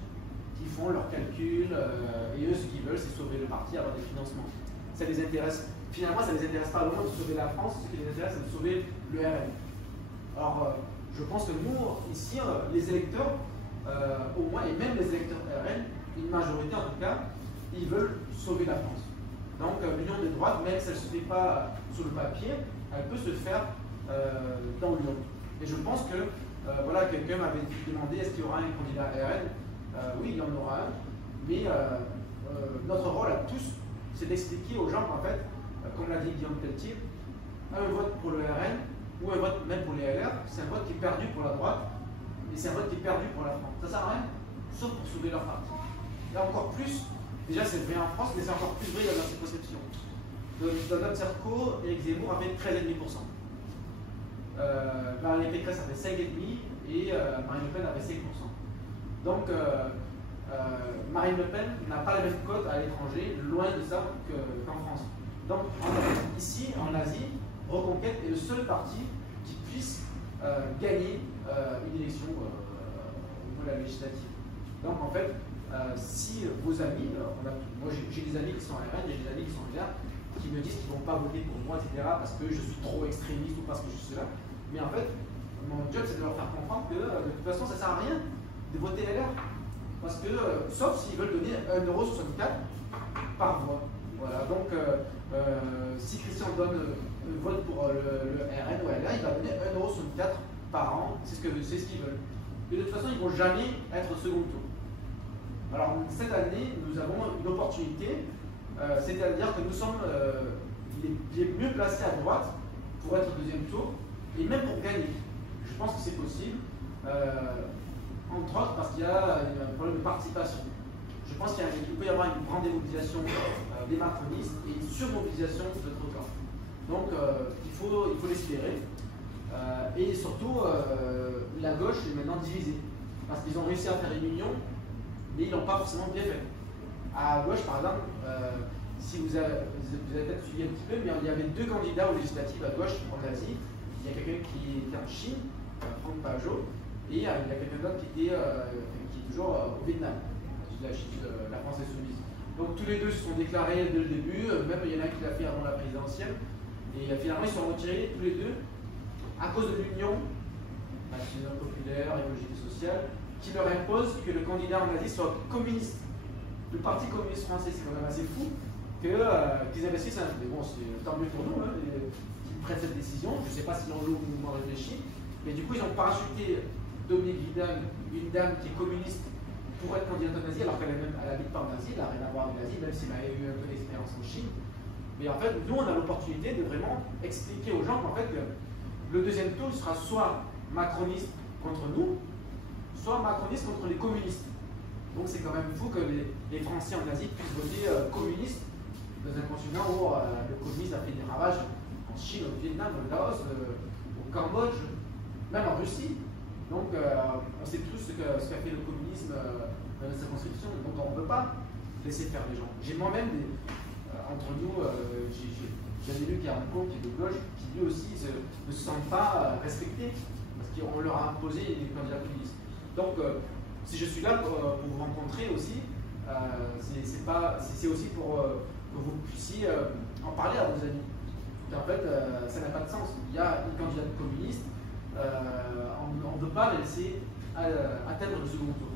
qui font leurs calculs, et eux, ce qu'ils veulent, c'est sauver le parti, avoir des financements. Ça les intéresse. Finalement, ça ne les intéresse pas vraiment de sauver la France, ce qui les intéresse, c'est de sauver le RN. Alors, je pense que nous, ici, les électeurs, au moins, et même les électeurs RN, une majorité en tout cas, ils veulent sauver la France. Donc, l'union des droites, même si elle ne se fait pas sur le papier, elle peut se faire dans l'union. Et je pense que, voilà, quelqu'un m'avait demandé est-ce qu'il y aura un candidat RN. Oui, il y en aura un, mais notre rôle à tous, c'est d'expliquer aux gens qu'en fait, comme l'a dit Guillaume Pelletier, un vote pour le RN, ou un vote même pour les LR, c'est un vote qui est perdu pour la droite, et c'est un vote qui est perdu pour la France. Ça ne sert à rien, sauf pour sauver leur parti. Et encore plus, déjà c'est vrai en France, mais c'est encore plus vrai dans la circonscription. Dans notre circo, Éric Zemmour avait 13,5%. Valérie Pécresse avait 5,5% et Marine Le Pen avait 5%. Donc Marine Le Pen n'a pas la même cote à l'étranger, loin de ça qu'en France. Donc ici, en Asie, Reconquête est le seul parti qui puisse gagner une élection au niveau de la législative. Donc en fait, si vos amis, moi j'ai des amis qui sont RN, j'ai des amis qui sont LR, qui me disent qu'ils ne vont pas voter pour moi, etc., parce que je suis trop extrémiste ou parce que je suis là. Mais en fait, mon job c'est de leur faire comprendre que de toute façon ça ne sert à rien de voter LR. Parce que, sauf s'ils veulent donner 1,64 € par voix. Voilà, donc si Christian donne le vote pour le RN ou LR, il va donner 1,64 € par an, c'est ce qu'ils veulent. Et de toute façon, ils ne vont jamais être au second tour. Alors cette année, nous avons une opportunité, c'est-à-dire que nous sommes les mieux placés à droite pour être au deuxième tour, et même pour gagner. Je pense que c'est possible, entre autres parce qu'il y a un problème de participation. Je pense qu'il peut y avoir une grande démobilisation des macronistes et une surmobilisation de l'autre camp. Donc il faut l'espérer. Et surtout, la gauche est maintenant divisée. Parce qu'ils ont réussi à faire une union, mais ils n'ont pas forcément bien fait. À gauche, par exemple, si vous avez peut-être suivi un petit peu, mais il y avait 2 candidats aux législatives à gauche en Asie. Il y a quelqu'un qui était en Chine, Franck Pajot, et il y a quelqu'un d'autre qui est toujours au Vietnam, la France insoumise. Donc tous les deux se sont déclarés dès le début, même il y en a un qui l'a fait avant la présidentielle, et finalement ils sont retirés tous les deux à cause de l'union nationale populaire, écologique et sociale, qui leur impose que le candidat en Asie soit communiste. Le Parti communiste français, c'est quand même assez fou qu'ils investissent un. Mais bon, c'est tant mieux pour nous qu'ils prennent cette décision. Je ne sais pas si l'on mouvement réfléchit, mais du coup, ils ont parachuté Dominique Vidal, une dame qui est communiste, pour être candidate en Asie, alors qu'elle n'habite pas en Asie, elle n'a rien à voir avec l'Asie, même si elle a eu un peu d'expérience en Chine. Mais en fait, nous, on a l'opportunité de vraiment expliquer aux gens qu'en fait, le deuxième tour sera soit macroniste contre nous, soit macroniste contre les communistes. Donc c'est quand même fou que les Français en Asie puissent voter communiste dans un continent où le communisme a fait des ravages en Chine, au Vietnam, au Laos, au Cambodge, même en Russie. Donc on sait tous ce qu'a fait le communisme dans notre circonscription. Donc on ne peut pas laisser faire les gens. J'ai moi-même, entre nous, j'ai un élu qui est à Hong Kong, qui est de gauche, qui lui aussi ne se sent pas respecté parce qu'on leur a imposé les candidats communistes. Donc, si je suis là pour vous rencontrer aussi, c'est aussi pour que vous puissiez en parler à vos amis. En fait, ça n'a pas de sens. Il y a une candidate communiste, on ne peut pas la laisser atteindre le second tour.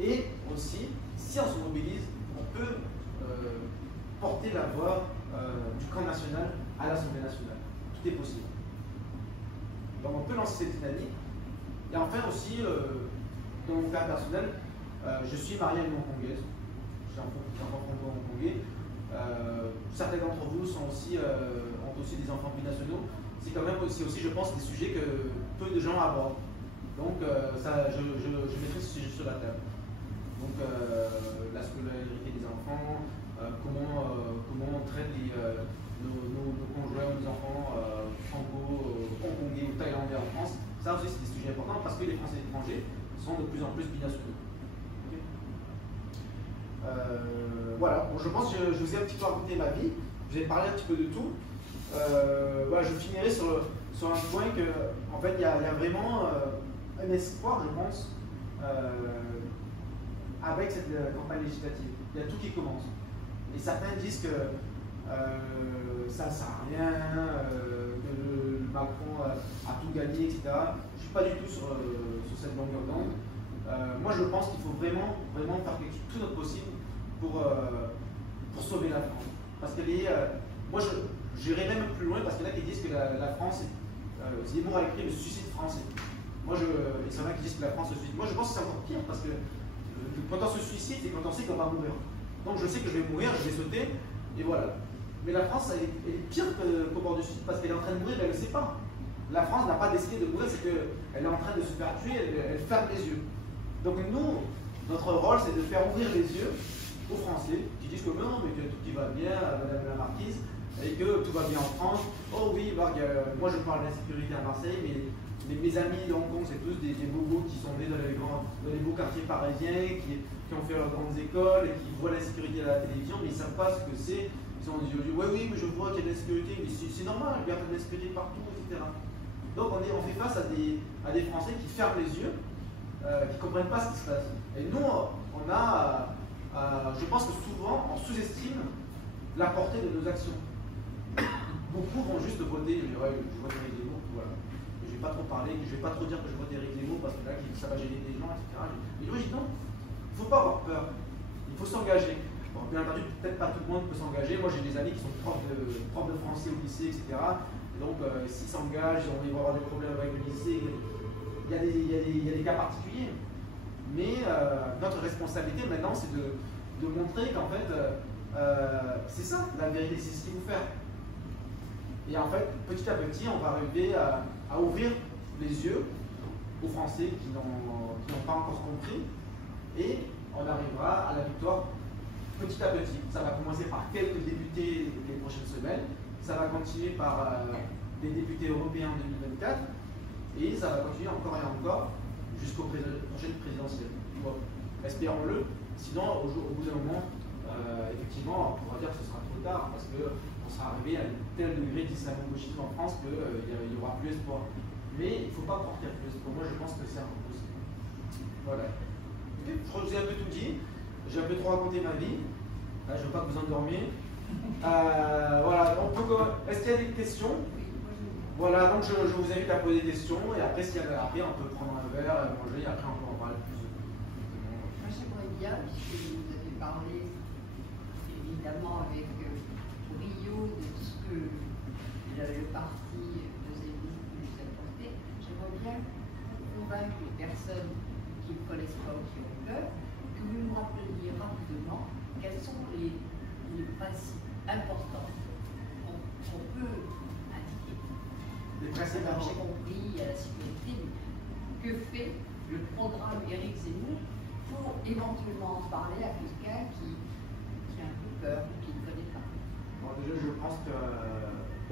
Et aussi, si on se mobilise, on peut porter la voix du camp national à l'Assemblée nationale. Tout est possible. Donc on peut lancer cette dynamique. Et enfin aussi, dans mon cas personnel, je suis marié à une hongkongaise. J'ai un enfant hongkongais. Certains d'entre vous ont aussi des enfants binationaux. C'est quand même aussi, je pense, des sujets que peu de gens abordent. Donc je mettrai ce sujet sur la table. Donc la scolarité des enfants, comment on traite nos conjoints, nos enfants hongkongais ou thaïlandais en France. Ça aussi, c'est des sujets importants parce que les Français étrangers sont de plus en plus binationaux. Okay. Voilà, bon, je pense que je vous ai un petit peu raconté ma vie. Je vais parler un petit peu de tout. Voilà, je finirai sur un point que, en fait, il y a vraiment un espoir, je pense, avec cette campagne législative. Il y a tout qui commence. Et certains disent que ça ne sert à rien, que Macron a tout gagné, etc. Je ne suis pas du tout sur cette longueur d'onde. Moi, je pense qu'il faut vraiment faire tout notre possible pour sauver la France. Parce que moi, j'irai même plus loin parce qu'il y en a qui disent que la France, Zemmour a écrit le suicide français. Moi, et c'est vrai qui disent que la France se suicide. Moi, je pense que c'est encore pire parce que quand on se suicide, c'est quand on sait qu'on va mourir. Donc, je sais que je vais mourir, je vais sauter, et voilà. Mais la France, elle est pire qu'au bord du suicide parce qu'elle est en train de mourir, elle ne le sait pas. La France n'a pas décidé de mourir, c'est qu'elle est en train de se faire tuer, elle ferme les yeux. Donc, nous, notre rôle, c'est de faire ouvrir les yeux aux Français qui disent que non, mais que tout qui va bien, Madame la Marquise, et que tout va bien en France. Oh oui, moi je parle d'insécurité à Marseille, mais mes amis de Hong Kong, c'est tous des bobos qui sont nés dans les beaux quartiers parisiens, qui ont fait leurs grandes écoles, et qui voient l'insécurité à la télévision, mais ils ne savent pas ce que c'est. Ils ont des yeux, oui, mais je vois qu'il y a de l'insécurité, mais c'est normal, il y a de l'insécurité partout, etc. Donc on fait face à des Français qui ferment les yeux, qui ne comprennent pas ce qui se passe. Et nous, je pense que souvent, on sous-estime la portée de nos actions. Beaucoup vont juste voter, je voterai des mots, voilà. Je ne vais pas trop parler, je ne vais pas trop dire que je vote Éric Zemmour parce que là, ça va gêner des gens, etc. Mais je dis non, il ne faut pas avoir peur, il faut s'engager. Bon, bien entendu, peut-être pas tout le monde peut s'engager. Moi, j'ai des amis qui sont profs de français au lycée, etc. Et donc, s'ils s'engagent, ils vont avoir des problèmes avec le lycée. Il y a des cas particuliers. Mais notre responsabilité maintenant, c'est de montrer qu'en fait, c'est ça, la vérité, c'est ce qu'il faut faire. Et en fait, petit à petit, on va arriver à ouvrir les yeux aux Français qui n'ont pas encore compris, et on arrivera à la victoire petit à petit. Ça va commencer par quelques députés les prochaines semaines, ça va continuer par des députés européens en 2024, et ça va continuer encore et encore jusqu'aux prochaines présidentielles. Bon, espérons-le, sinon au bout d'un moment, effectivement, on pourra dire que ce sera trop tard, parce qu'on sera arrivé à un tel degré d'islamo-gauchisme en France qu'il n'y aura plus espoir. Mais il ne faut pas croire qu'il y a plus espoir. Moi, je pense que c'est impossible. Voilà. Okay. Je crois que je vous ai un peu tout dit. J'ai un peu trop raconté ma vie. Là, je ne veux pas que vous endormiez. Voilà. Est-ce qu'il y a des questions? Voilà, donc je vous invite à poser des questions. Et après, après, on peut prendre un verre, manger, et après, on peut en parler plus. Moi, j'aimerais bien, puisque vous avez parlé évidemment avec brio de ce que le parti nous a porté, j'aimerais bien convaincre les personnes qui ne connaissent pas ou qui ont peur, que vous me rappeliez rapidement quels sont les principes importants qu'on peut indiquer. Les principes Alors, importants. j'ai compris la sécurité, mais que fait le programme Éric Zemmour pour éventuellement en parler à quelqu'un qui a un peu peur ou qui ne connaît pas? Bon, déjà, je pense que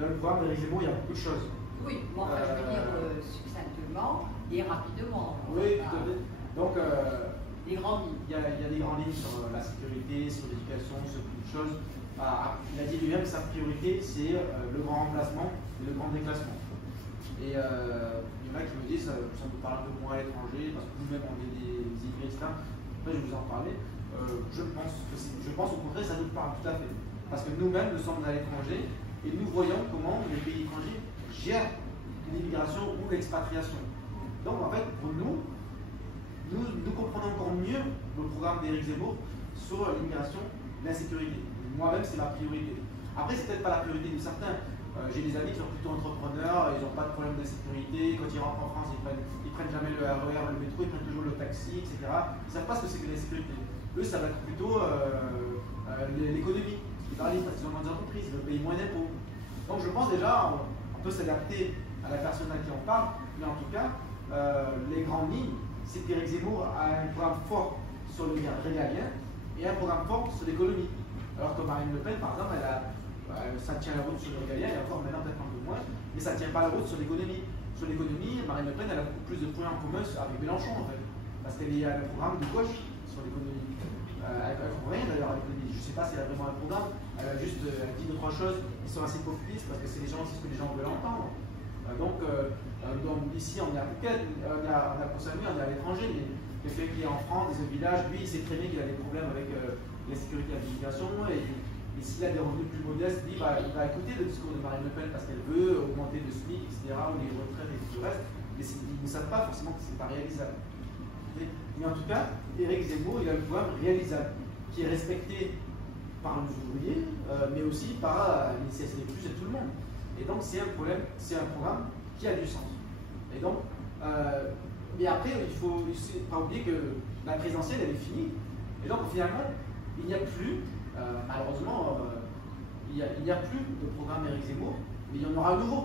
dans le programme d'Éric Zemmour, il y a beaucoup de choses. Oui, moi, je veux dire succinctement et rapidement. Oui, tout à fait. Donc, les grandes lignes. il y a des grandes lignes sur la sécurité, sur l'éducation, sur beaucoup de choses. Il a dit lui-même que sa priorité, c'est le grand remplacement et le grand déclassement. Et il y en a qui me disent, ça peut parler un peu moins à l'étranger, parce que nous-mêmes, on est des immigrés, etc. Après, je vais vous en parler. Je pense au contraire, ça nous parle tout à fait. Parce que nous-mêmes, nous sommes à l'étranger et nous voyons comment les pays étrangers gèrent l'immigration ou l'expatriation. Donc, en fait, pour nous comprenons encore mieux le programme d'Éric Zemmour sur l'immigration et l'insécurité. Moi-même, c'est ma priorité. Après, c'est peut-être pas la priorité de certains. J'ai des amis qui sont plutôt entrepreneurs, ils n'ont pas de problème d'insécurité. Quand ils rentrent en France, ils prennent jamais le RER, le métro, ils prennent toujours le taxi, etc. Ils ne savent pas ce que c'est que l'insécurité. Eux, ça va être plutôt l'économie. Ils parlent parce qu'ils ont moins d'entreprises, ils veulent payer moins d'impôts. Donc je pense déjà, on peut s'adapter à la personne à qui on parle, mais en tout cas, les grandes lignes, c'est qu'Éric Zemmour a un programme fort sur le régalien et un programme fort sur l'économie. Alors que Marine Le Pen, par exemple, ça tient la route sur le régalien, et encore maintenant peut-être un peu moins, mais ça ne tient pas la route sur l'économie. Sur l'économie, Marine Le Pen, elle a beaucoup plus de points en commun avec Mélenchon, en fait, parce qu'elle a un programme de gauche sur l'économie. Elle ne comprend rien d'ailleurs à l'économie. Je ne sais pas si elle a vraiment un programme, elle dit deux, trois choses qui sont assez populistes, parce que c'est ce que les gens veulent entendre. Donc ici, on est à Phuket, on est à Koh Samui, on est à l'étranger, mais quelqu'un qui est en France, dans un village, lui, il sait très bien qu'il a des problèmes avec la sécurité et l'immigration, et s'il a des revenus plus modestes, il va écouter le discours de Marine Le Pen parce qu'elle veut augmenter le SMIC, etc., ou les retraites et tout le reste, mais ils ne savent pas forcément que ce n'est pas réalisable. Mais en tout cas, Éric Zemmour, il a un programme réalisable, qui est respecté par les ouvriers, mais aussi par l'initiative plus et tout le monde. Et donc c'est un programme qui a du sens. Et donc, mais après, il ne faut pas oublier que la présidentielle, elle est finie. Et donc finalement, il n'y a plus, malheureusement, il n'y a plus de programme Éric Zemmour, mais il y en aura un nouveau,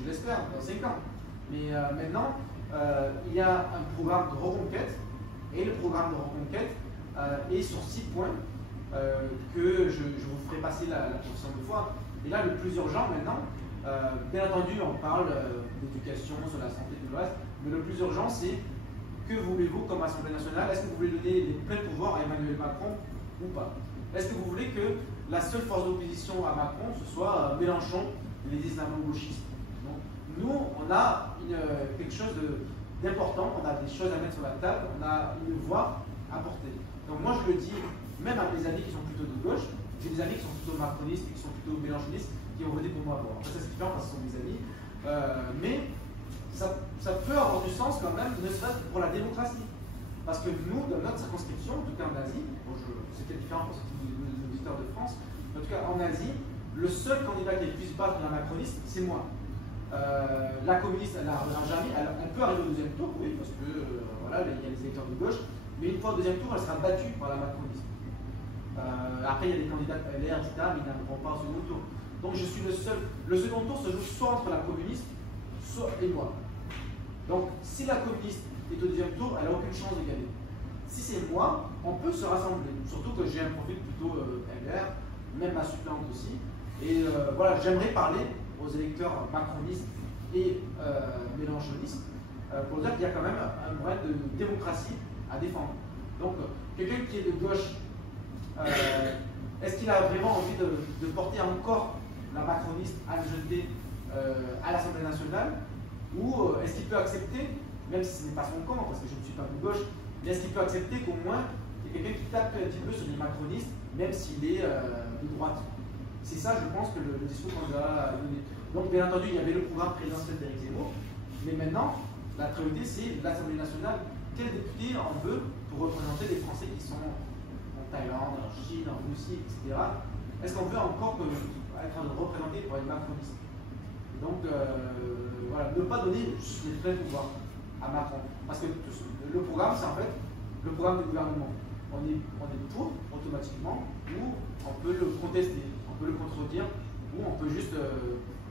je l'espère, dans 5 ans. Mais maintenant, il y a un programme de reconquête, et le programme de reconquête est sur 6 points que je vous ferai passer la prochaine fois. Et là, le plus urgent maintenant, bien entendu, on parle d'éducation, sur la santé, tout le reste, mais le plus urgent, c'est que voulez-vous comme Assemblée nationale? Est-ce que vous voulez donner les pleins pouvoirs à Emmanuel Macron ou pas? Est-ce que vous voulez que la seule force d'opposition à Macron, ce soit Mélenchon et les islamo-gauchistes? Nous, on a quelque chose d'important, on a des choses à mettre sur la table, on a une voix à porter. Donc moi, je le dis, même à mes amis qui sont plutôt de gauche, j'ai des amis qui sont plutôt macronistes, qui sont plutôt mélenchonistes, qui ont voté pour moi. Bon, après, ça c'est différent parce que ce sont des amis, mais ça peut avoir du sens quand même, ne serait-ce que pour la démocratie. Parce que nous, dans notre circonscription, en tout cas en Asie, bon, c'était différent pour les auditeurs de France, en tout cas en Asie, le seul candidat qui est le plus battre d'un macroniste, c'est moi. La communiste, elle n'arrivera jamais, elle peut arriver au deuxième tour, oui, parce que voilà, il y a les électeurs de gauche, mais une fois au deuxième tour, elle sera battue par la macroniste. Après, il y a des candidats LR, etc., mais ils n'arriveront pas au second tour. Donc je suis le seul. Le second tour se joue soit entre la communiste et moi. Donc si la communiste est au deuxième tour, elle n'a aucune chance de gagner. Si c'est moi, on peut se rassembler. Surtout que j'ai un profil plutôt LR, même ma suppléante aussi. Et voilà, j'aimerais parler aux électeurs macronistes et mélenchonistes pour dire qu'il y a quand même un moyen de démocratie à défendre. Donc quelqu'un qui est de gauche, est-ce qu'il a vraiment envie de porter encore la macroniste Anne-Jeté à l'Assemblée nationale, ou est-ce qu'il peut accepter, même si ce n'est pas son camp, parce que je ne suis pas de gauche, mais est-ce qu'il peut accepter qu'au moins il y ait quelqu'un qui tape un petit peu sur les macronistes, même s'il est de droite? C'est ça, je pense, que le discours qu'on nous a donné. Donc, bien entendu, il y avait le programme présidentiel d'Éric Zemmour, mais maintenant, la priorité, c'est l'Assemblée nationale. Quel député en veut pour représenter les Français qui sont en Thaïlande, en Chine, en Russie, etc. Est-ce qu'on veut encore être représenté par une macroniste? Donc, voilà, ne pas donner juste les pleins pouvoirs à Macron. Parce que le programme, c'est en fait le programme du gouvernement. On est pour, automatiquement, ou on peut le contester, on peut le contredire, ou on peut juste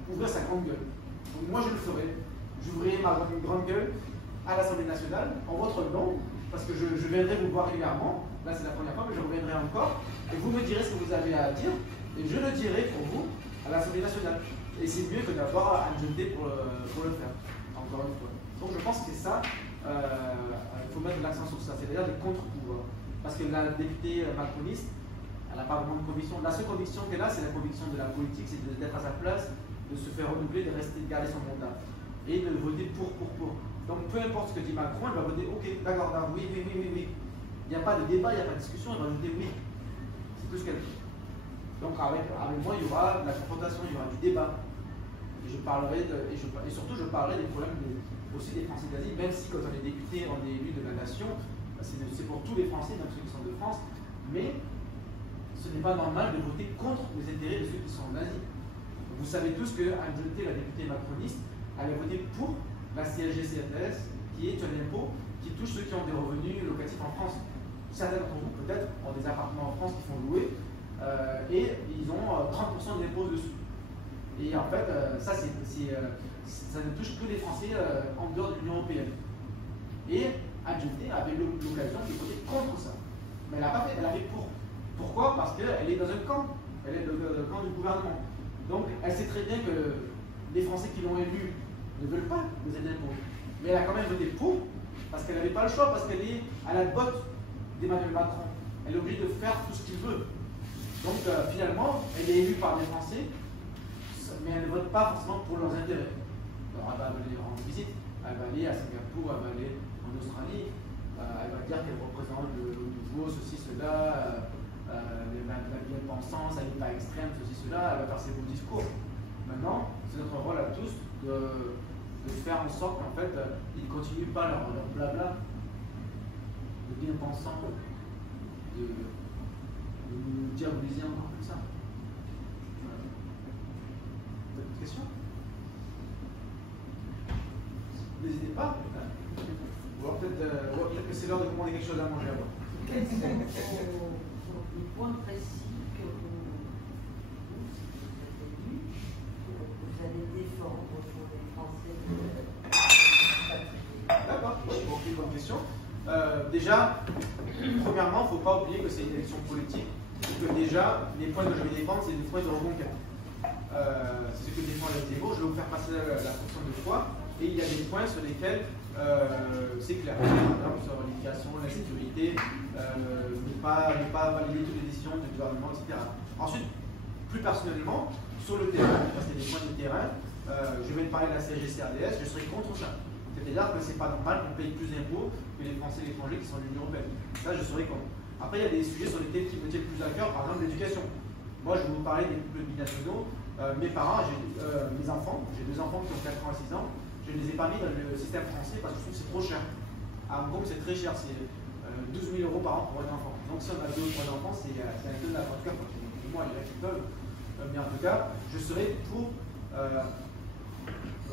ouvrir sa grande gueule. Donc moi, je le ferai. J'ouvrirai ma grande gueule à l'Assemblée nationale en votre nom, parce que je viendrai vous voir régulièrement. Là, c'est la première fois, mais je reviendrai encore. Et vous me direz ce que vous avez à dire, et je le dirai pour vous à l'Assemblée nationale. Et c'est mieux que d'avoir Anne-Jeté pour le faire, encore une fois. Donc je pense que c'est ça, il faut mettre l'accent sur ça, c'est-à-dire des contre-pouvoirs. Parce que la députée macroniste, elle n'a pas vraiment de conviction. La seule conviction qu'elle a, c'est la conviction de la politique, c'est d'être à sa place, de se faire renouveler, de rester, de garder son mandat. Et de voter pour. Donc peu importe ce que dit Macron, elle va voter ok, d'accord, oui. Il n'y a pas de débat, il n'y a pas de discussion, elle va voter oui. C'est tout ce qu'elle dit. Donc avec moi, il y aura de la confrontation, il y aura du débat. Et je parlerai et surtout je parlerai des problèmes aussi des Français d'Asie, même si quand on est député, on est élu de la nation, c'est pour tous les Français, même ceux qui sont de France, mais ce n'est pas normal de voter contre les intérêts de ceux qui sont en Asie. Vous savez tous que Anne-Jeté, la députée macroniste, elle a voté pour la CSG-CRDS, qui est un impôt qui touche ceux qui ont des revenus locatifs en France. Certains d'entre vous, peut-être, ont des appartements en France qui font louer, et ils ont 30% d'impôts dessus. Et en fait, ça ne touche que les Français en dehors de l'Union européenne. Et Anne-Jeté avait l'occasion de voter contre ça. Mais elle n'a pas fait, elle a fait pour. Pourquoi? Parce qu'elle est dans un camp. Elle est dans le camp du gouvernement. Donc, elle sait très bien que les Français qui l'ont élue ne veulent pas les impôts. Mais elle a quand même voté pour, parce qu'elle n'avait pas le choix, parce qu'elle est à la botte d'Emmanuel Macron. Elle est obligée de faire tout ce qu'il veut. Donc, finalement, elle est élue par des Français, mais elle ne vote pas forcément pour leurs intérêts. Alors, elle va aller en visite, elle va aller à Singapour, elle va aller en Australie, elle va dire qu'elle représente le nouveau, ceci, cela, la bien-pensance, elle n'est pas extrême, ceci, cela, elle va faire ses beaux discours. Maintenant, c'est notre rôle à tous de faire en sorte qu'en fait, ils ne continuent pas leur blabla de bien-pensant, de nous diaboliser encore comme ça. D'autres questions? N'hésitez pas. Ou alors peut-être que c'est l'heure de commander quelque chose à manger à boire. Quels sont les points précis que vous allez défendre pour les Français? D'accord, ok, bonne question. Déjà, premièrement, il ne faut pas oublier que c'est une élection politique et que déjà, les points que je vais défendre, c'est des points de reconquête. C'est ce que défend Éric Zemmour. Je vais vous faire passer la fonction de foi. Et il y a des points sur lesquels c'est clair. Par exemple, sur l'immigration, l'insécurité, ne pas valider toutes les décisions du gouvernement, etc. Ensuite, plus personnellement, sur le terrain, parce qu'il y a des points de terrain, je vais parler de la CSG-CRDS, je serai contre ça. C'est-à-dire que c'est pas normal qu'on paye plus d'impôts que les Français et les étrangers qui sont de l'Union européenne. Ça, je serai contre. Après, il y a des sujets sur lesquels qui me tiennent plus à cœur, par exemple l'éducation. Moi, je vais vous parler des couples binationaux. Mes parents, mes enfants, j'ai 2 enfants qui ont 4 ans et 6 ans, je ne les ai pas mis dans le système français parce que je trouve que c'est trop cher. À Hong Kong, c'est très cher, c'est 12 000 € par an pour un enfant. Donc si on a 2 ou 3 enfants, c'est un peu de la vodka pour moi, il y en a qui peuvent. Mais en tout cas, je serai pour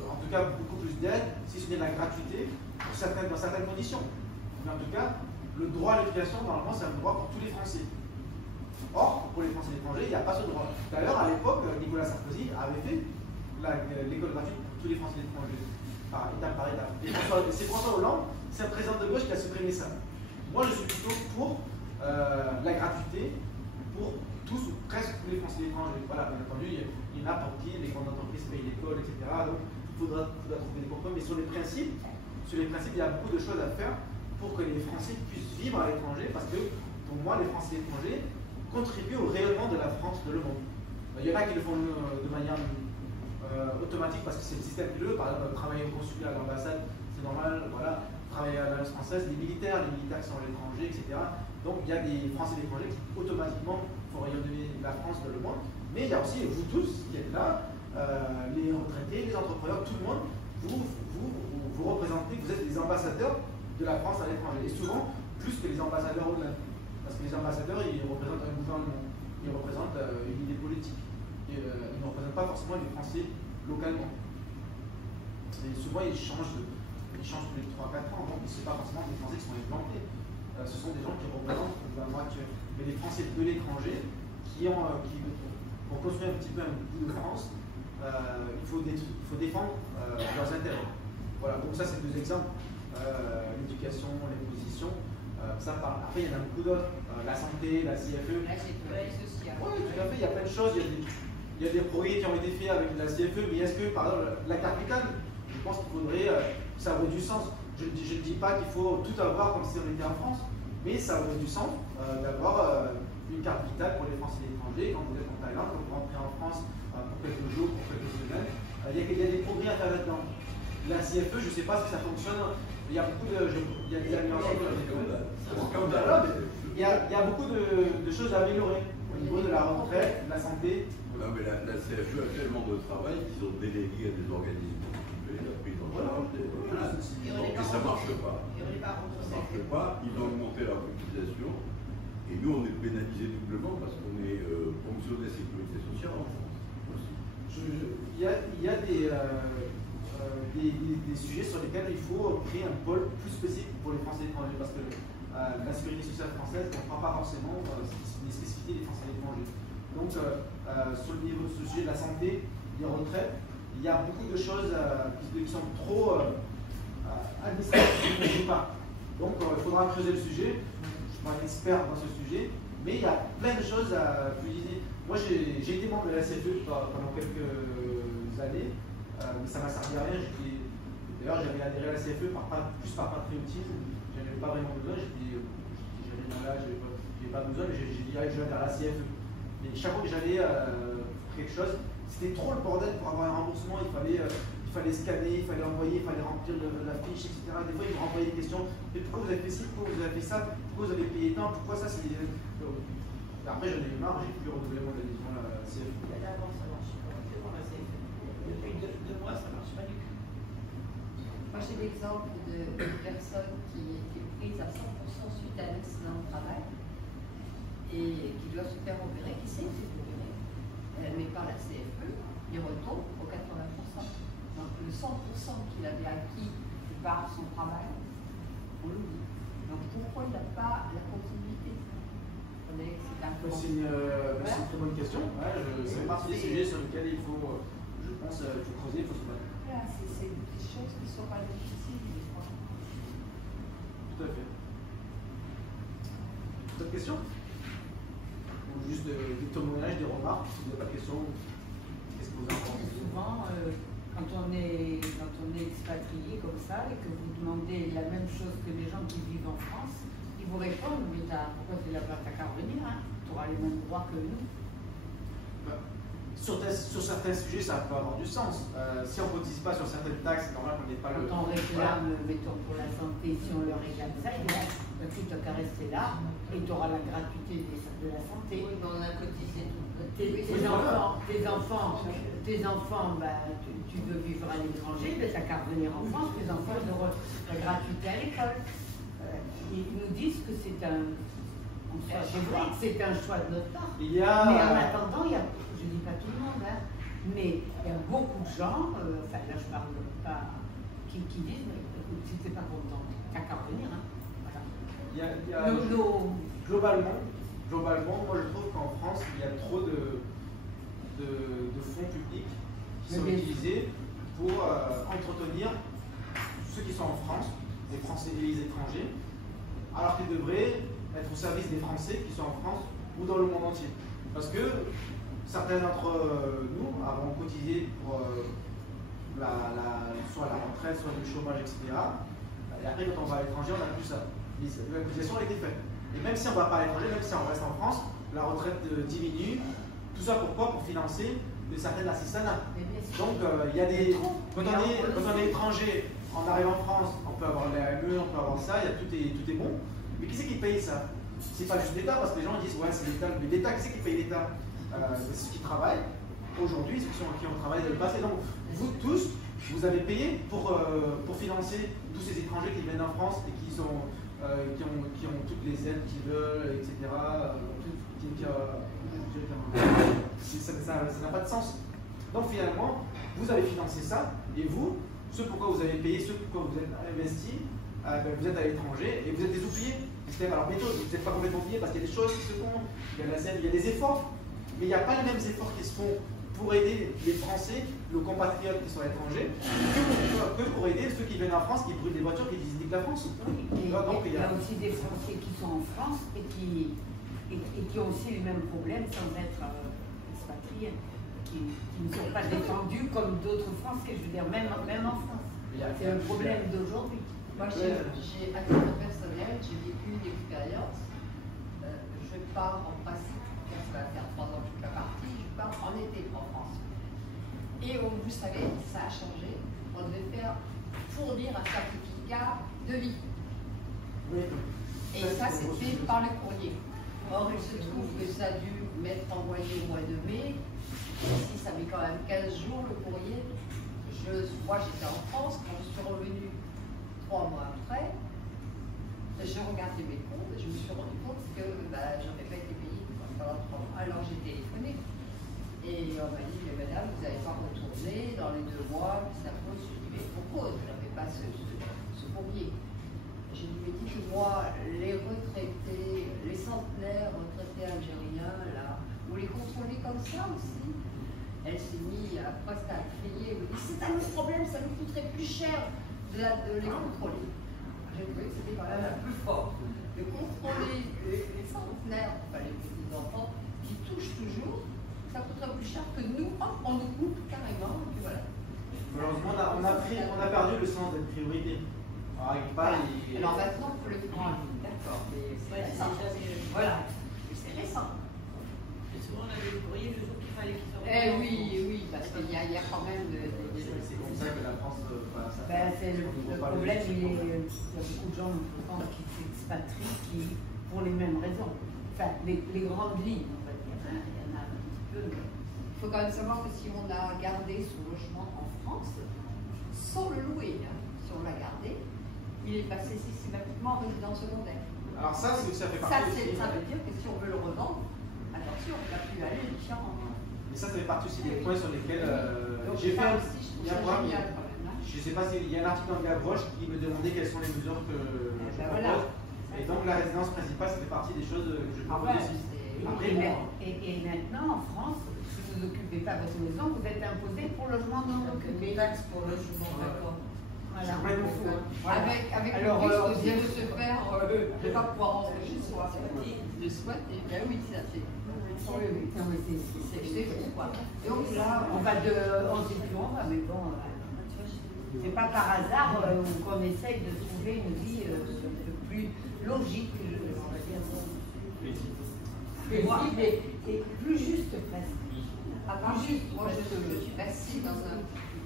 en tout cas beaucoup plus d'aide, si ce n'est de la gratuité, dans certaines conditions. Mais en tout cas, le droit à l'éducation, normalement, c'est un droit pour tous les Français. Or, pour les Français étrangers, il n'y a pas ce droit. D'ailleurs, à l'époque, Nicolas Sarkozy avait fait l'école gratuite pour tous les Français étrangers, étape par étape. Et c'est François Hollande, c'est un président de gauche qui a supprimé ça. Moi, je suis plutôt pour la gratuité pour tous ou presque tous les Français étrangers. Voilà, bien entendu, il y en a pour qui les grandes entreprises payent l'école, etc. Donc, il faudra trouver des compromis. Mais sur les principes, il y a beaucoup de choses à faire pour que les Français puissent vivre à l'étranger, parce que pour moi, les Français étrangers contribuent au rayonnement de la France dans le monde. Il y en a qui le font de manière automatique parce que c'est le système qui le veut. Par exemple, travailler au consulat, à l'ambassade, c'est normal. Voilà, travailler à l'Alliance française, les militaires qui sont à l'étranger, etc. Donc il y a des Français à l'étranger qui automatiquement font rayonner la France dans le monde. Mais il y a aussi vous tous qui êtes là, les retraités, les entrepreneurs, tout le monde. Vous représentez, vous êtes les ambassadeurs de la France à l'étranger. Et souvent, plus que les ambassadeurs eux-mêmes. Parce que les ambassadeurs, ils représentent un gouvernement, ils représentent une idée politique. Ils ne représentent pas forcément les Français localement. Et souvent, ils changent tous les 3-4 ans. Donc, ce n'est pas forcément des Français qui sont implantés. Ce sont des gens qui représentent le gouvernement actuel. Mais les Français de l'étranger qui ont construit un petit peu un bout de France, il faut défendre leurs intérêts. Voilà, donc ça c'est deux exemples, l'éducation, les positions, ça parle. Après il y en a beaucoup d'autres, la santé, la CFE. La sécurité sociale. Oui, tout à fait, il y a plein de choses, il y a des progrès qui ont été faits avec la CFE, mais est-ce que, par exemple, la carte vitale, je pense qu'il faudrait, ça aurait du sens. Je ne dis pas qu'il faut tout avoir comme si on était en France, mais ça aurait du sens d'avoir une carte vitale pour les Français et les étrangers. Quand vous êtes en Thaïlande, quand vous rentrez en France pour quelques jours, pour quelques semaines, il y a des progrès à faire là-dedans. La CFE, je ne sais pas si ça fonctionne. Il y a beaucoup de. Il y a des améliorations de la CFE. Il y a beaucoup de choses à améliorer au niveau de la retraite, de la santé. Non, mais la CFE a tellement de travail qu'ils ont délégué à des organismes privés la prise en charge des jeunes. Et ça ne marche pas. Ça ne marche pas. Ils ont augmenté leur cotisation. Et nous, on est pénalisés doublement parce qu'on est ponctionné sécurité sociale en France aussi. Il y a des sujets sur lesquels il faut créer un pôle plus spécifique pour les Français étrangers parce que la sécurité sociale française ne comprend pas forcément les spécificités des Français étrangers. Donc, sur le niveau de ce sujet de la santé, des retraites, il y a beaucoup de choses qui sont trop administratives qui ne pas. Donc, il faudra creuser le sujet. Je ne suis pas un expert dans ce sujet, mais il y a plein de choses à utiliser. Moi, j'ai été membre de la CFE pendant quelques années. Mais ça m'a servi à rien. D'ailleurs, j'avais adhéré à la CFE plus par patriotisme. Je n'avais pas vraiment besoin. J'ai dit, j'avais rien là, je n'avais pas besoin. Mais j'ai dit, allez, je vais adhérer à la CFE. Mais chaque fois que j'allais quelque chose, c'était trop le bordel pour avoir un remboursement. Il fallait scanner, il fallait envoyer, il fallait remplir la fiche, etc. Des fois, ils me renvoyaient des questions. Mais pourquoi vous avez fait ci, pourquoi vous avez fait ça, pourquoi vous avez payé tant, pourquoi ça, c'est. Après, j'en ai eu marre, j'ai plus renouvelé mon adhésion à la CFE. D'abord, ça marche pas. C'est bon, la CFE. Depuis 2 mois, ça marche pas du tout. Moi, j'ai l'exemple d'une personne qui était prise à 100% suite à un accident de travail et qui doit se faire opérer, qui sait se faire opérer. Mais par la CFE, il retombe au 80%. Donc, le 100% qu'il avait acquis par son travail, on l'oublie. Donc, pourquoi il n'a pas la continuité? C'est une très bonne question. Ouais, c'est partie des sujets sur lesquels il faut, je pense, creuser, il faut se battre. Voilà, c'est des choses qui ne sont pas difficiles, je crois. Tout à fait. D'autres questions? Ou juste des témoignages, des remarques? Si vous n'avez pas de questions, qu'est-ce que vous en pensez? Souvent, quand on est expatrié comme ça et que vous demandez la même chose que les gens qui vivent en France, ils vous répondent, mais pourquoi tu n'as pas qu'à revenir, hein? Tu auras les mêmes droits que nous. Sur certains sujets, ça peut avoir du sens. Si on ne cotise pas sur certaines taxes, c'est normal qu'on n'ait pas Quand on réclame, mettons pour la santé, si on leur réclame ça, ils disent, tu n'as qu'à rester là et tu auras la gratuité de la santé. Oui, mais on a cotisé tout. Tes enfants, tu veux vivre à l'étranger, mais tu n'as qu'à revenir en France, tes enfants auront la gratuité à l'école. Ils nous disent que c'est un choix de notre part. Mais en attendant, je ne dis pas tout le monde, hein, Mais il y a beaucoup de gens, enfin là je parle pas, qui disent, mais écoute, si tu n'es pas content, t'as qu'à revenir. Hein. Voilà. Globalement, moi je trouve qu'en France, il y a trop de fonds publics qui sont utilisés pour entretenir ceux qui sont en France, les Français et les étrangers, alors qu'ils devraient être au service des Français qui sont en France ou dans le monde entier. Parce que certains d'entre nous avons cotisé pour soit la retraite, soit le chômage, etc. Et après, quand on va à l'étranger, on n'a plus ça. La cotisation a été faite. Et même si on ne va pas à l'étranger, même si on reste en France, la retraite diminue. Tout ça pourquoi? Pour financer de certaines assistanats. Donc, il y a des. Quand on est étranger, on arrive en France, on peut avoir l'AME, on peut avoir ça, tout est bon. Mais qui c'est qui paye ça? C'est pas juste l'État, parce que les gens disent ouais, c'est l'État. Mais l'État, qui c'est qui paye l'État? C'est ceux qui travaillent aujourd'hui, ceux qui ont travaillé dans le passé. Donc, vous tous, vous avez payé pour financer tous ces étrangers qui viennent en France et qui ont toutes les aides qu'ils veulent, etc. Ça n'a pas de sens. Donc finalement, vous avez financé ça, et vous, ce pourquoi vous avez payé, ce pourquoi vous êtes investi, vous êtes à l'étranger et vous êtes des oubliés. Alors bientôt, vous n'êtes pas complètement oubliés parce qu'il y a des choses qui se font, il y a des efforts, mais il n'y a pas les mêmes efforts qui se font pour aider les Français, nos compatriotes qui sont à l'étranger, que pour aider ceux qui viennent en France, qui brûlent des voitures, qui visitent la France. Donc, il y a aussi des Français qui sont en France et qui ont aussi les mêmes problèmes sans être expatriés, qui ne sont pas défendus comme d'autres Français, je veux dire, même en France. C'est un problème d'aujourd'hui. Moi, à titre personnel, j'ai vécu une expérience. Je pars en principe, ça va faire 3 ans que je suis pas partie, je pars en été en France. Et vous savez, ça a changé. On devait fournir un certificat de vie. Et ça, c'était par le courrier. Or, il se trouve que ça a dû m'être envoyé au mois de mai. Ici, ça met quand même 15 jours le courrier. Moi, j'étais en France. Quand je suis revenue 3 mois après, je regardais mes comptes et je me suis rendu compte que je n'avais pas été payée pendant 3 mois. Alors, j'ai téléphoné. Et on m'a dit, mais madame, vous n'allez pas retourner dans les 2 mois. Puis ça pose. Je dis, mais pourquoi je n'avais pas ce courrier? J'ai dit, mais dites-moi, les retraités, les centenaires retraités algériens, là, vous les contrôlez comme ça aussi? Elle s'est mise presque à crier, elle me dit, c'est un autre problème, ça nous coûterait plus cher de les contrôler. J'ai trouvé que c'était quand même plus fort. De contrôler les centenaires, enfin les petits-enfants, qui touchent toujours, ça coûterait plus cher que nous, on nous coupe carrément, et voilà. Malheureusement, on a perdu le sens de priorité. Alors maintenant, il faut le prendre. D'accord, mais c'est récent. Voilà, c'est récent. Et souvent, on avait le courrier le jour qu'il fallait qu'ils soient. Oui, parce qu'il y a quand même des choses. C'est comme ça que la France. Le problème, il y a beaucoup de gens qui s'expatrient pour les mêmes raisons. Enfin, les grandes lignes, on va dire. Il y en a un petit peu. Il faut quand même savoir que si on a gardé son logement en France, sans le louer, si on l'a gardé, il est passé systématiquement en résidence secondaire. Alors ça, ça fait partie. Ça veut dire que si on veut le revendre, attention, on ne va plus aller le champ. Mais ça fait partie aussi des points sur lesquels j'ai fait aussi, je trouve ça génial quand même. Je ne sais pas s'il y a un article dans Gavroche qui me demandait quelles sont les mesures que je propose. Et donc la résidence principale, ça fait partie des choses que je propose aussi. Et maintenant, en France, si vous n'occupez pas votre maison, vous êtes imposé pour logement non occupé. Taxe pour logement, d'accord. Voilà. Avec le risque aussi de se faire, de ne pas pouvoir rentrer chez soi. De squatter, ben oui, ça fait. Oui, non, mais c'est fou, quoi. Donc là, on va on sait plus on va, mais bon, c'est pas par hasard qu'on essaye de trouver une vie plus logique, on va dire. Paisible et plus juste presque. Plus juste, moi je suis assise dans un.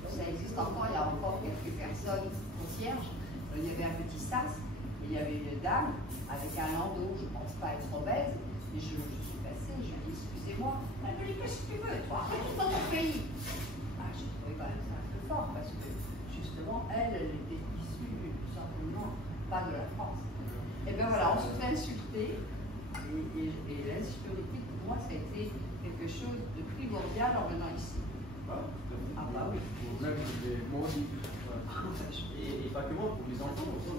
Ça existe encore, il y a encore quelques personnes concierges. Il y avait un petit sas, et il y avait une dame avec un landau, je ne pense pas être obèse, et je suis passée, je lui ai dit excusez-moi, elle me dit qu'est-ce que tu veux, toi, retourne dans ton pays. J'ai trouvé quand même ça un peu fort, parce que justement, elle était issue tout simplement pas de la France. Et bien voilà, on se fait insulter, et l'insécurité pour moi ça a été quelque chose de primordial en venant ici. Voilà. Ah bah oui. Même moi aussi. Et pas que moi, pour les enfants aussi.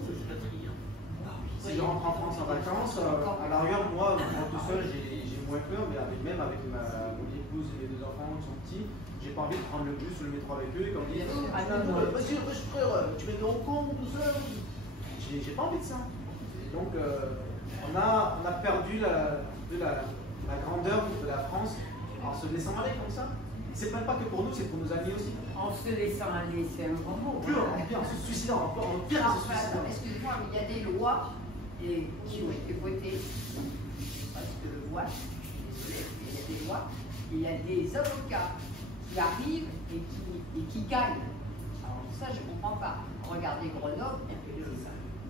Si je rentre en France en vacances, à la rigueur, moi, tout seul, j'ai moins peur, mais même avec mon épouse et mes 2 enfants qui sont petits, j'ai pas envie de prendre le bus ou le métro avec eux et qu'on me dise monsieur frère, tu mets au con tout seul. J'ai pas envie de ça. Et donc, on a perdu la grandeur de la France en se laissant aller comme ça. C'est même pas que pour nous, c'est pour nos amis aussi. En se laissant aller, c'est un grand mot. Plus en se suicidant, en pire en se suicidant. Excusez-moi, mais il y a des lois qui ont été votées, parce que le voile, désolé, mais il y a des lois, et il y a des avocats qui arrivent et qui gagnent. Alors ça, je ne comprends pas. Regardez Grenoble,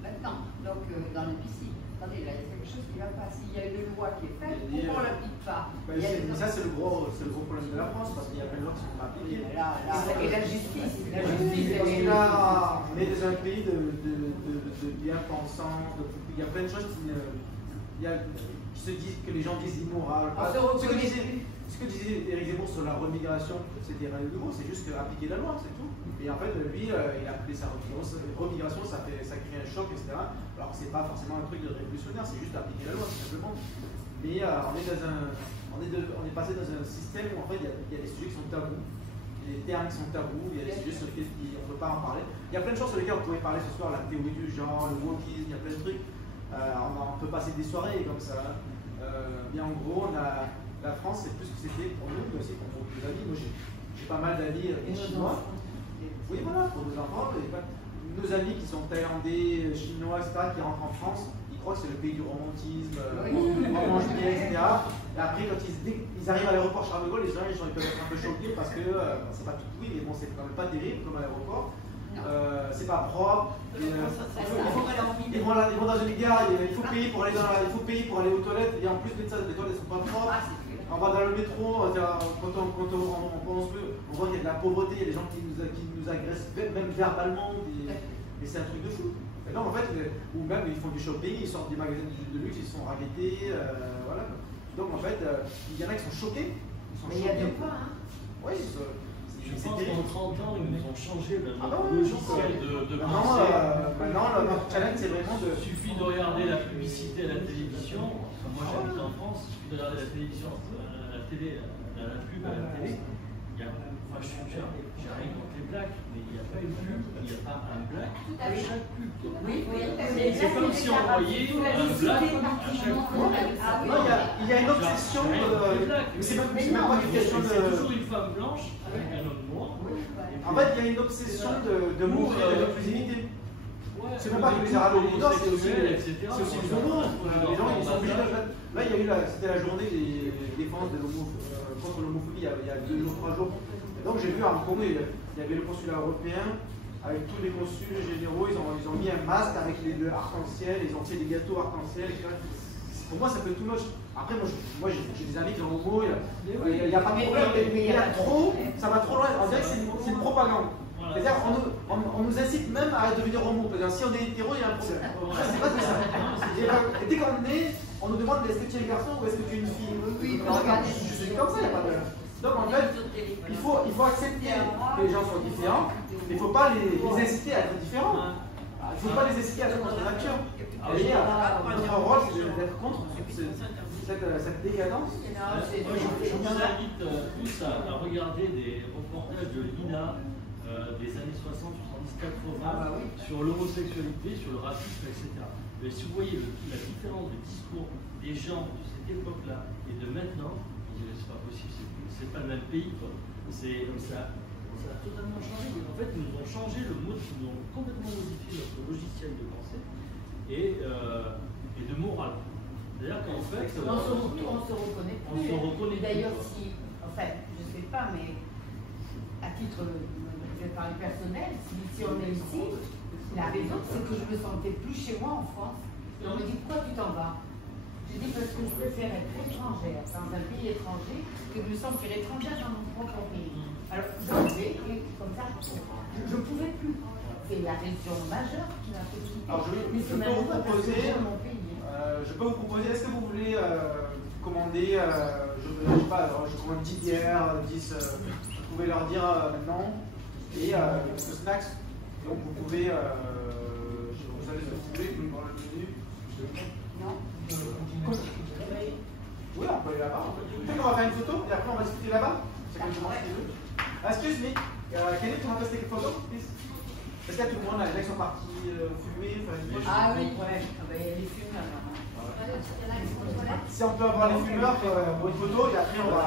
maintenant, donc dans les piscines. Attendez, là, il y a quelque chose qui ne va pas. S'il y a une loi qui est faite, pourquoi on ne l'applique pas? Mais ça, c'est le gros problème de la France, parce qu'il y a plein de lois qui sont pas appliquées. Et la justice. La Parce justice, que là, on est dans un pays de bien-pensants, il y a plein de choses qui se disent, que les gens disent immorales. Ce que disait Éric Zemmour sur la remigration, c'était rien de nouveau, c'est juste appliquer la loi, c'est tout. Et en fait, lui, il a appelé ça remigration, ça crée un choc, etc. Alors que c'est pas forcément un truc de révolutionnaire, c'est juste appliquer la loi, tout simplement. Mais on est passé dans un système où en fait, il y a des sujets qui sont tabous, il y a des termes qui sont tabous, il y a des sujets sur lesquels on ne peut pas en parler. Il y a plein de choses sur lesquelles on pourrait parler ce soir, la théorie du genre, le wokisme, il y a plein de trucs. On peut passer des soirées comme ça. Mais en gros, la France, c'est plus ce que c'était pour nous, mais aussi pour nos amis. Moi, j'ai pas mal d'amis chinois. Oui, voilà, pour nos enfants. Nos amis qui sont thaïlandais, chinois, etc., qui rentrent en France, ils croient que c'est le pays du romantisme, on mange bien, etc. Et après, quand ils arrivent à l'aéroport Charles de Gaulle, les gens ils peuvent être un peu choqués parce que c'est pas tout pourri, mais bon, c'est quand même pas terrible comme à l'aéroport. C'est pas propre. Ils vont dans une gare, il faut payer pour aller aux toilettes, et en plus les toilettes ne sont pas propres. On va dans le métro, quand on pense peu, on voit qu'il y a de la pauvreté, il y a des gens qui nous agressent même verbalement, et c'est un truc de fou. Et donc en fait, ou même ils font du shopping, ils sortent des magasins de luxe, ils sont raquettés, voilà. Donc en fait, il y en a qui sont choqués. Mais il y a de quoi, hein? Oui, je pense qu'en 30 ans, ils nous ont changé notre logiciel de pensée. Maintenant, notre challenge, c'est vraiment de... Il suffit de regarder la publicité à la télévision. Enfin, moi, j'habite en France, il suffit de regarder la télévision, la télé, la pub à la télé. Moi, j'ai rien contre les blagues, mais il n'y a pas une pub, il n'y a pas un blague à chaque pub. Oui, c'est comme si on voyait un blague à chaque pub. Non, il y a une obsession de... Mais c'est même pas une question de... C'est toujours une femme blanche avec un homme noir. En fait, il y a une obsession de mourir de l'inclusivité. C'est même pas que les Arabes du Nord, c'est aussi les homos. Les gens, ils sont obligés de... Là, il y a eu c'était la journée des défenses contre l'homophobie il y a 2 jours, 3 jours. Et donc j'ai vu à Hong Kong, il y avait le consulat européen, avec tous les consuls généraux, ils ont mis un masque avec les arc-en-ciel, ils ont fait des gâteaux arc-en-ciel, etc. Pour moi, ça peut tout moche. Après, moi j'ai des amis qui sont homo, il n'y a pas de problème, mais il y a trop, ça va trop loin. On dirait que c'est une propagande. C'est-à-dire on nous incite même à devenir homo. Si on est hétéro, il y a un problème. C'est pas tout ça. Et dès qu'on est, on nous demande est-ce que tu es un garçon ou est-ce que tu es une fille? Oui, je suis comme ça, il n'y a pas de problème. Donc en fait, il faut accepter que les gens soient différents, mais il ne faut pas les inciter à être différents. Il ne faut pas les inciter à être contre nature. Notre rôle, c'est d'être contre cette décadence. Je vous invite tous à regarder des reportages de l'INA des années 60, 70, 80 sur l'homosexualité, sur le racisme, etc. Mais si vous voyez la différence de discours des gens de cette époque-là et de maintenant, vous dites c'est pas possible, c'est pas le même pays, quoi. Ça a totalement changé. En fait, ils nous ont changé le mode, ils nous ont complètement modifié notre logiciel de pensée et de morale. C'est-à-dire qu'en fait, on se reconnaît plus. On se reconnaît. D'ailleurs, si, en fait, je ne sais pas, mais à titre, je vais parler personnel, si on est ici, la raison, c'est que je me sentais plus chez moi en France. Et on me dit pourquoi tu t'en vas? Je dis parce que je préfère être étrangère dans un pays étranger que de me sentir étrangère dans mon propre pays. Alors, j'en vais, et comme ça, je ne pouvais plus. C'est la raison majeure qui m'a fait quitter. Alors, je peux vous proposer, est-ce que vous voulez commander, je sais pas, je commande 10 bières, 10 pouvez leur dire maintenant. Et le snacks, donc vous pouvez, vous allez se trouver dans le menu. Non. Oui, on peut aller là-bas. Peut-être qu'on va faire une photo et après on va discuter là-bas. Excuse me, can you come take a photo, please? Est-ce qu'il y a tout le monde là, les gens sont partis fumer, faire une photo? Ah oui, ouais, il y a les fumeurs là. Si on peut avoir les fumeurs pour une photo et après on va.